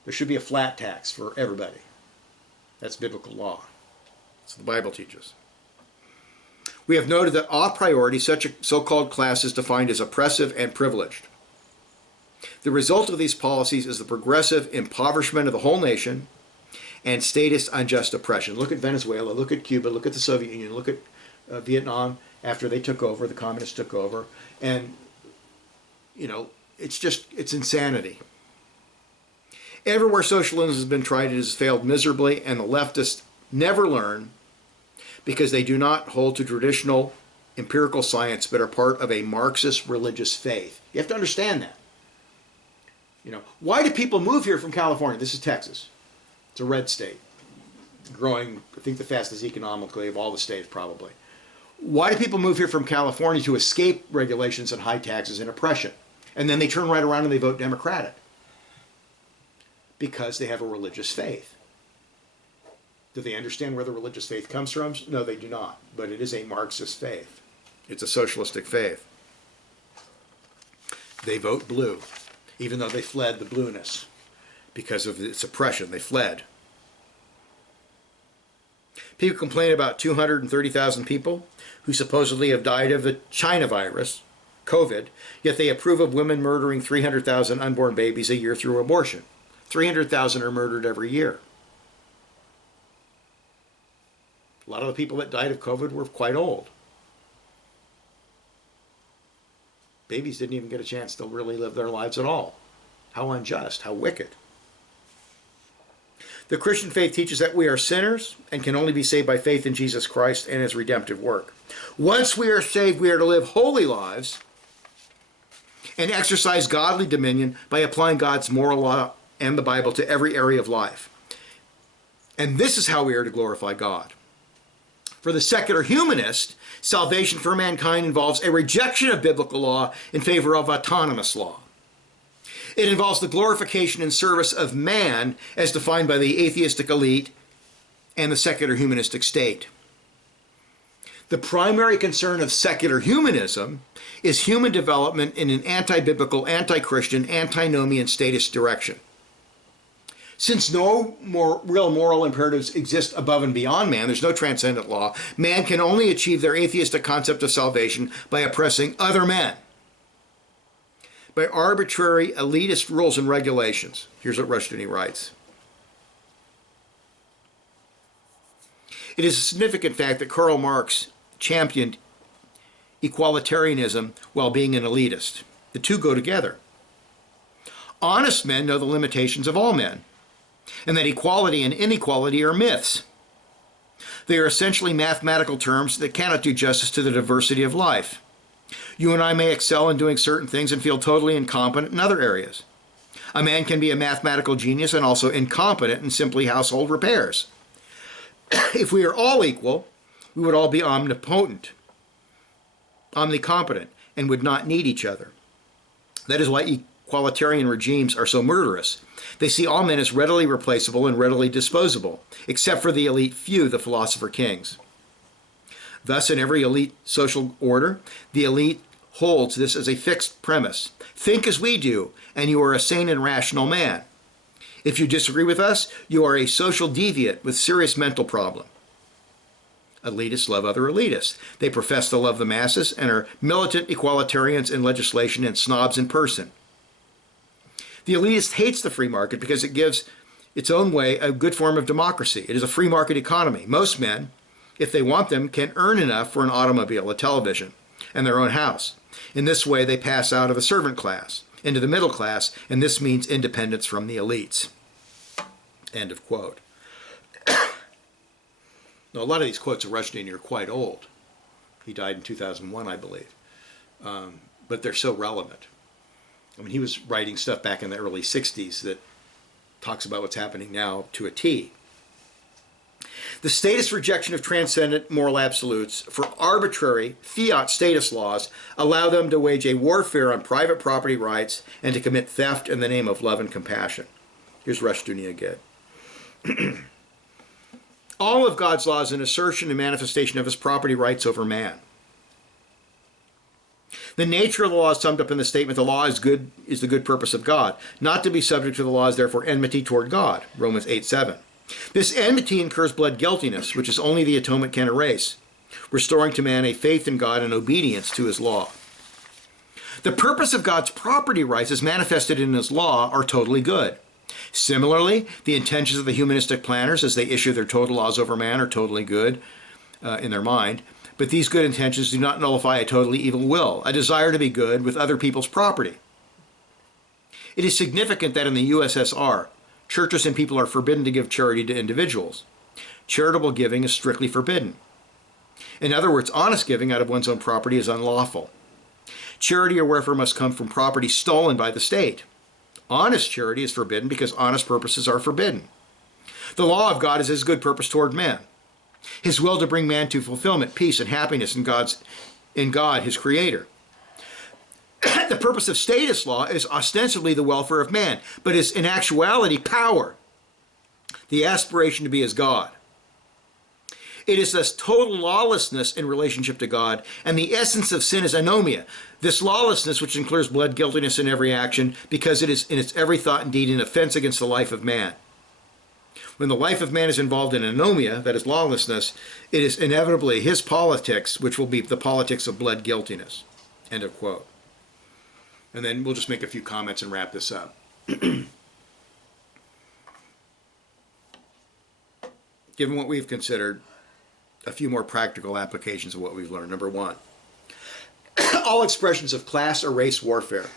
There should be a flat tax for everybody. That's biblical law. That's what the Bible teaches. We have noted that a priori, such a so-called class is defined as oppressive and privileged. The result of these policies is the progressive impoverishment of the whole nation and statist unjust oppression. Look at Venezuela, look at Cuba, look at the Soviet Union, look at Vietnam after they took over, the communists took over, and, you know, it's insanity. Everywhere socialism has been tried, it has failed miserably, and the leftists never learn because they do not hold to traditional empirical science but are part of a Marxist religious faith. You have to understand that. You know, why do people move here from California? This is Texas. It's a red state, growing, I think, the fastest economically of all the states, probably. Why do people move here from California? To escape regulations and high taxes and oppression. And then they turn right around and they vote Democratic. Because they have a religious faith. Do they understand where the religious faith comes from? No, they do not. But it is a Marxist faith. It's a socialistic faith. They vote blue, even though they fled the blueness. Because of its oppression, they fled. People complain about 230,000 people who supposedly have died of the China virus, COVID, yet they approve of women murdering 300,000 unborn babies a year through abortion. 300,000 are murdered every year. A lot of the people that died of COVID were quite old. Babies didn't even get a chance to really live their lives at all. How unjust, how wicked. The Christian faith teaches that we are sinners and can only be saved by faith in Jesus Christ and his redemptive work. Once we are saved, we are to live holy lives and exercise godly dominion by applying God's moral law and the Bible to every area of life. And this is how we are to glorify God. For the secular humanist, salvation for mankind involves a rejection of biblical law in favor of autonomous law. It involves the glorification and service of man as defined by the atheistic elite and the secular humanistic state. The primary concern of secular humanism is human development in an anti-biblical, anti-Christian, antinomian statist direction. Since no real moral imperatives exist above and beyond man, there's no transcendent law, man can only achieve their atheistic concept of salvation by oppressing other men, by arbitrary elitist rules and regulations. Here's what Schwertley writes. It is a significant fact that Karl Marx championed equalitarianism while being an elitist. The two go together. Honest men know the limitations of all men, and that equality and inequality are myths. They are essentially mathematical terms that cannot do justice to the diversity of life. You and I may excel in doing certain things and feel totally incompetent in other areas. A man can be a mathematical genius and also incompetent in simply household repairs. If we are all equal, we would all be omnicompetent, and would not need each other. That is why equalitarian regimes are so murderous. They see all men as readily replaceable and readily disposable, except for the elite few, the philosopher kings. Thus, in every elite social order, the elite holds this as a fixed premise. Think as we do, and you are a sane and rational man. If you disagree with us, you are a social deviant with serious mental problem. Elitists love other elitists. They profess to love the masses and are militant equalitarians in legislation and snobs in person. The elitist hates the free market because it gives its own way a good form of democracy. It is a free market economy. Most men, if they want them, can earn enough for an automobile, a television, and their own house. In this way, they pass out of the servant class into the middle class, and this means independence from the elites. End of quote. Now, a lot of these quotes of Schwertley are quite old. He died in 2001, I believe. But they're so relevant. I mean, he was writing stuff back in the early 60s that talks about what's happening now to a T. The statist rejection of transcendent moral absolutes for arbitrary fiat status laws allow them to wage a warfare on private property rights and to commit theft in the name of love and compassion. Here's Schwertley again. All of God's law is an assertion and manifestation of his property rights over man. The nature of the law is summed up in the statement, the law is the good purpose of God. Not to be subject to the law is therefore enmity toward God, Romans 8:7. This enmity incurs blood guiltiness, which is only the atonement can erase, restoring to man a faith in God and obedience to his law. The purpose of God's property rights as manifested in his law are totally good. Similarly, the intentions of the humanistic planners as they issue their total laws over man are totally good in their mind, but these good intentions do not nullify a totally evil will, a desire to be good with other people's property. It is significant that in the USSR, churches and people are forbidden to give charity to individuals. Charitable giving is strictly forbidden. In other words, honest giving out of one's own property is unlawful. Charity or welfare must come from property stolen by the state. Honest charity is forbidden because honest purposes are forbidden. The law of God is his good purpose toward men. His will to bring man to fulfillment, peace, and happiness in God, his creator. The purpose of statist law is ostensibly the welfare of man, but is in actuality power, the aspiration to be as God. It is thus total lawlessness in relationship to God, and the essence of sin is anomia. This lawlessness, which includes blood guiltiness in every action, because it is in its every thought and deed an offense against the life of man. When the life of man is involved in anomia, that is lawlessness, it is inevitably his politics, which will be the politics of blood guiltiness. End of quote. And then we'll just make a few comments and wrap this up. Given what we've considered, a few more practical applications of what we've learned. Number one, all expressions of class or race warfare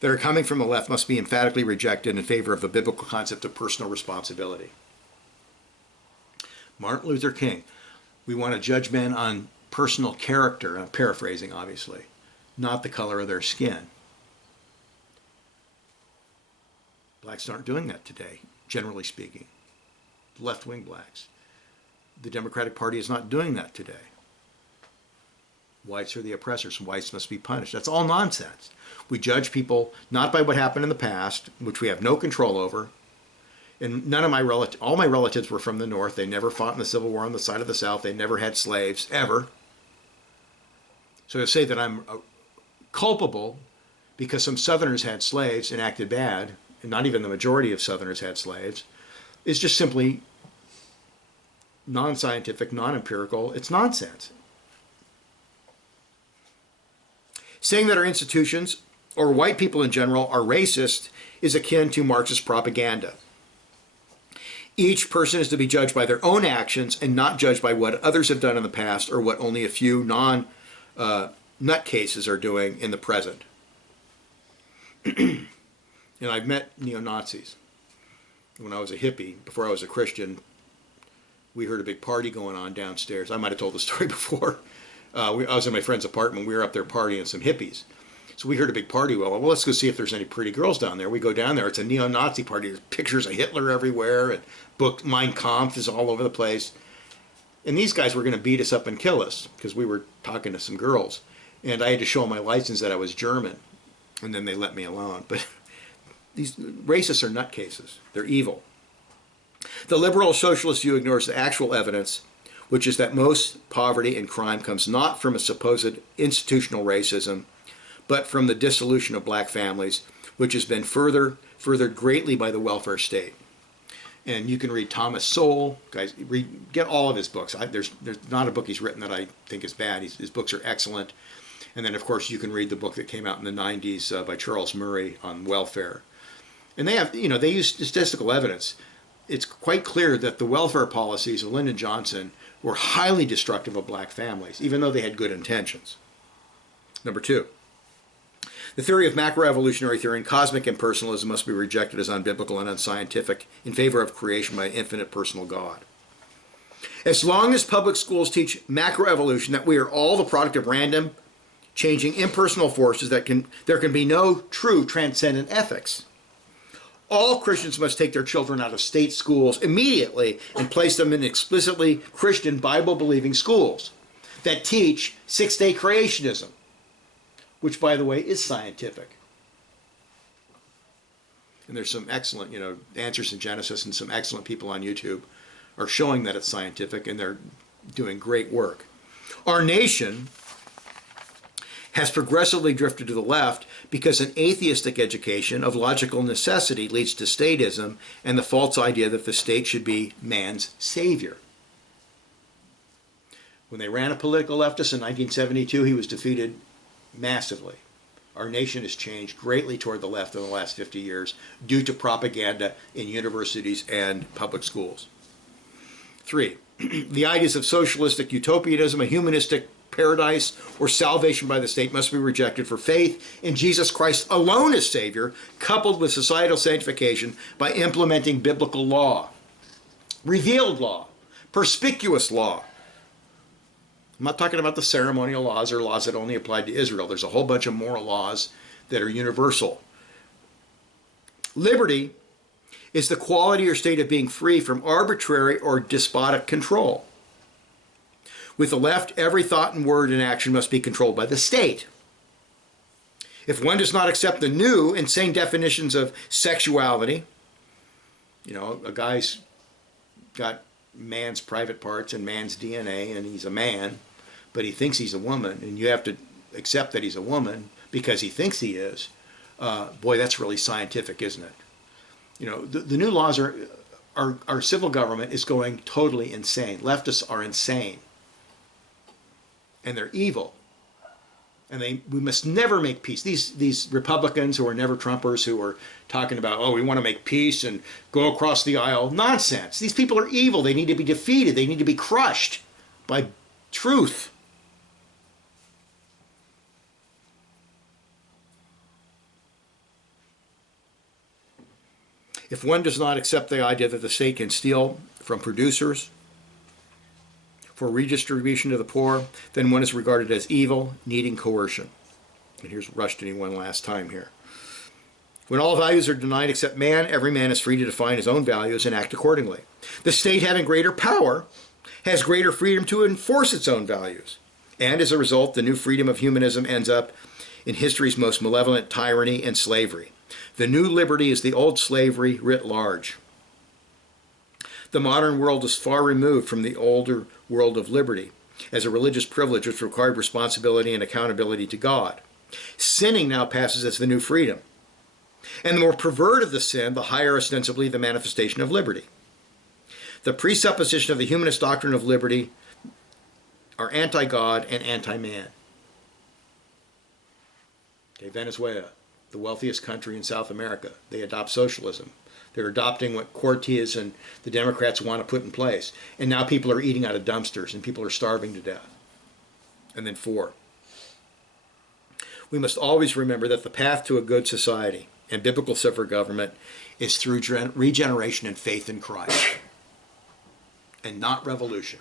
that are coming from the left must be emphatically rejected in favor of the biblical concept of personal responsibility. Martin Luther King, we want to judge men on personal character, I'm paraphrasing obviously, not the color of their skin. Blacks aren't doing that today, generally speaking. Left-wing blacks. The Democratic Party is not doing that today. Whites are the oppressors, and whites must be punished. That's all nonsense. We judge people not by what happened in the past, which we have no control over. And none of all my relatives were from the North. They never fought in the Civil War on the side of the South. They never had slaves, ever. So to say that I'm culpable because some Southerners had slaves and acted bad, and not even the majority of Southerners had slaves, is just simply non-scientific, non-empirical. It's nonsense. Saying that our institutions, or white people in general, are racist is akin to Marxist propaganda. Each person is to be judged by their own actions and not judged by what others have done in the past or what only a few nutcases are doing in the present. And I've met neo-Nazis. When I was a hippie, before I was a Christian, we heard a big party going on downstairs. I might have told the story before. I was in my friend's apartment. We were up there partying, some hippies. So we heard a big party. Well, let's go see if there's any pretty girls down there. We go down there. It's a neo-Nazi party. There's pictures of Hitler everywhere, and book Mein Kampf is all over the place. And these guys were going to beat us up and kill us because we were talking to some girls. And I had to show them my license that I was German. And then they let me alone. But these racists are nutcases. They're evil. The liberal socialist view ignores the actual evidence, which is that most poverty and crime comes not from a supposed institutional racism, but from the dissolution of black families, which has been furthered greatly by the welfare state. And you can read Thomas Sowell, guys, get all of his books. There's not a book he's written that I think is bad. His books are excellent. And then, of course, you can read the book that came out in the 90s by Charles Murray on welfare. And they have, they use statistical evidence. It's quite clear that the welfare policies of Lyndon Johnson were highly destructive of black families, even though they had good intentions. Number two, the theory of macroevolutionary theory and cosmic impersonalism must be rejected as unbiblical and unscientific in favor of creation by an infinite personal God. As long as public schools teach macroevolution, that we are all the product of random, changing impersonal forces, there can be no true transcendent ethics. All Christians must take their children out of state schools immediately and place them in explicitly Christian Bible-believing schools that teach six-day creationism, which, by the way, is scientific. And there's some excellent, Answers in Genesis, and some excellent people on YouTube are showing that it's scientific, and they're doing great work. Our nation has progressively drifted to the left because an atheistic education of logical necessity leads to statism and the false idea that the state should be man's savior. When they ran a political leftist in 1972, he was defeated massively. Our nation has changed greatly toward the left in the last 50 years due to propaganda in universities and public schools. 3. The ideas of socialistic utopianism, a humanistic paradise, or salvation by the state must be rejected for faith in Jesus Christ alone as Savior, coupled with societal sanctification by implementing biblical law, revealed law, perspicuous law. I'm not talking about the ceremonial laws or laws that only applied to Israel. There's a whole bunch of moral laws that are universal. Liberty is the quality or state of being free from arbitrary or despotic control. With the left, every thought and word and action must be controlled by the state. If one does not accept the new, insane definitions of sexuality, a guy's got man's private parts and man's DNA, and he's a man, but he thinks he's a woman, and you have to accept that he's a woman because he thinks he is. Boy, that's really scientific, isn't it? The new laws our civil government is going totally insane. Leftists are insane. And they're evil. And we must never make peace. These Republicans who are never Trumpers, who are talking about, we want to make peace and go across the aisle. Nonsense. These people are evil. They need to be defeated. They need to be crushed by truth. If one does not accept the idea that the state can steal from producers for redistribution to the poor, then one is regarded as evil, needing coercion. And here's Rushdie one last time here. When all values are denied except man, every man is free to define his own values and act accordingly. The state, having greater power, has greater freedom to enforce its own values. And as a result, the new freedom of humanism ends up in history's most malevolent tyranny and slavery. The new liberty is the old slavery writ large. The modern world is far removed from the older world of liberty, as a religious privilege which required responsibility and accountability to God. Sinning now passes as the new freedom. And the more perverted the sin, the higher ostensibly the manifestation of liberty. The presupposition of the humanist doctrine of liberty are anti-God and anti-man. Okay, Venezuela, the wealthiest country in South America, they adopt socialism. They're adopting what Cortes and the Democrats want to put in place. And now people are eating out of dumpsters and people are starving to death. And then 4. We must always remember that the path to a good society and biblical self-government is through regeneration and faith in Christ. And not revolution.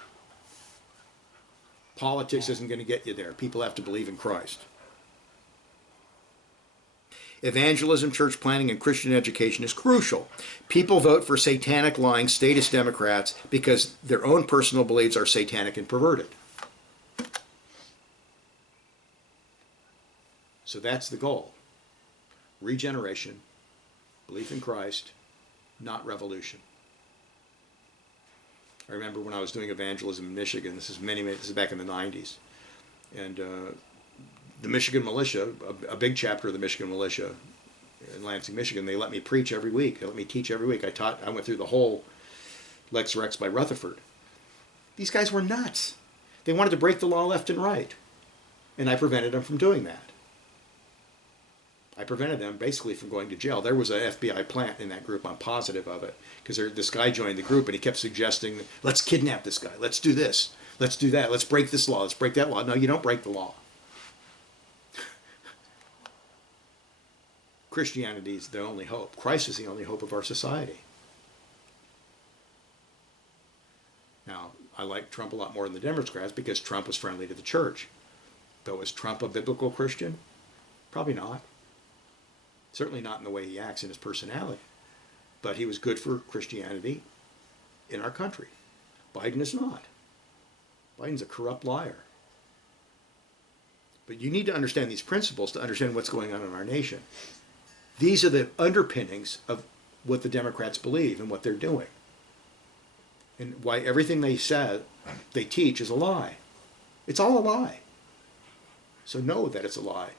Politics isn't going to get you there. People have to believe in Christ. Evangelism, church planting, and Christian education is crucial. People vote for satanic, lying, statist Democrats because their own personal beliefs are satanic and perverted. So that's the goal. Regeneration, belief in Christ, not revolution. I remember when I was doing evangelism in Michigan, this is back in the 90s, and the Michigan militia, a big chapter of the Michigan militia in Lansing, Michigan, they let me preach every week. They let me teach every week. I went through the whole Lex Rex by Rutherford. These guys were nuts. They wanted to break the law left and right, and I prevented them from doing that. I prevented them basically from going to jail. There was an FBI plant in that group. I'm positive of it, because this guy joined the group and he kept suggesting, let's kidnap this guy, let's do this, let's do that, let's break this law, let's break that law. No, you don't break the law. Christianity is the only hope. Christ is the only hope of our society. Now, I like Trump a lot more than the Democrats because Trump was friendly to the church. But was Trump a biblical Christian? Probably not. Certainly not in the way he acts in his personality. But he was good for Christianity in our country. Biden is not. Biden's a corrupt liar. But you need to understand these principles to understand what's going on in our nation. These are the underpinnings of what the Democrats believe and what they're doing. And why everything they teach is a lie. It's all a lie. So know that it's a lie.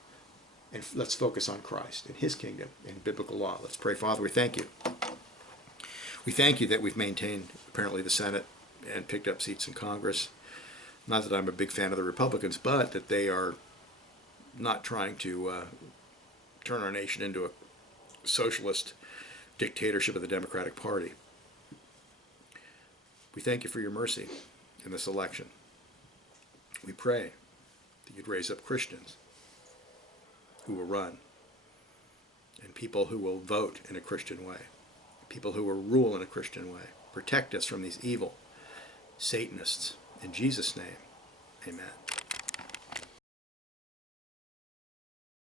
And let's focus on Christ and his kingdom and biblical law. Let's pray. Father, we thank you. We thank you that we've maintained apparently the Senate and picked up seats in Congress. Not that I'm a big fan of the Republicans, but that they are not trying to turn our nation into a socialist dictatorship of the Democratic Party. We thank you for your mercy in this election. We pray that you'd raise up Christians who will run, and people who will vote in a Christian way, people who will rule in a Christian way. Protect us from these evil Satanists. In Jesus' name, amen.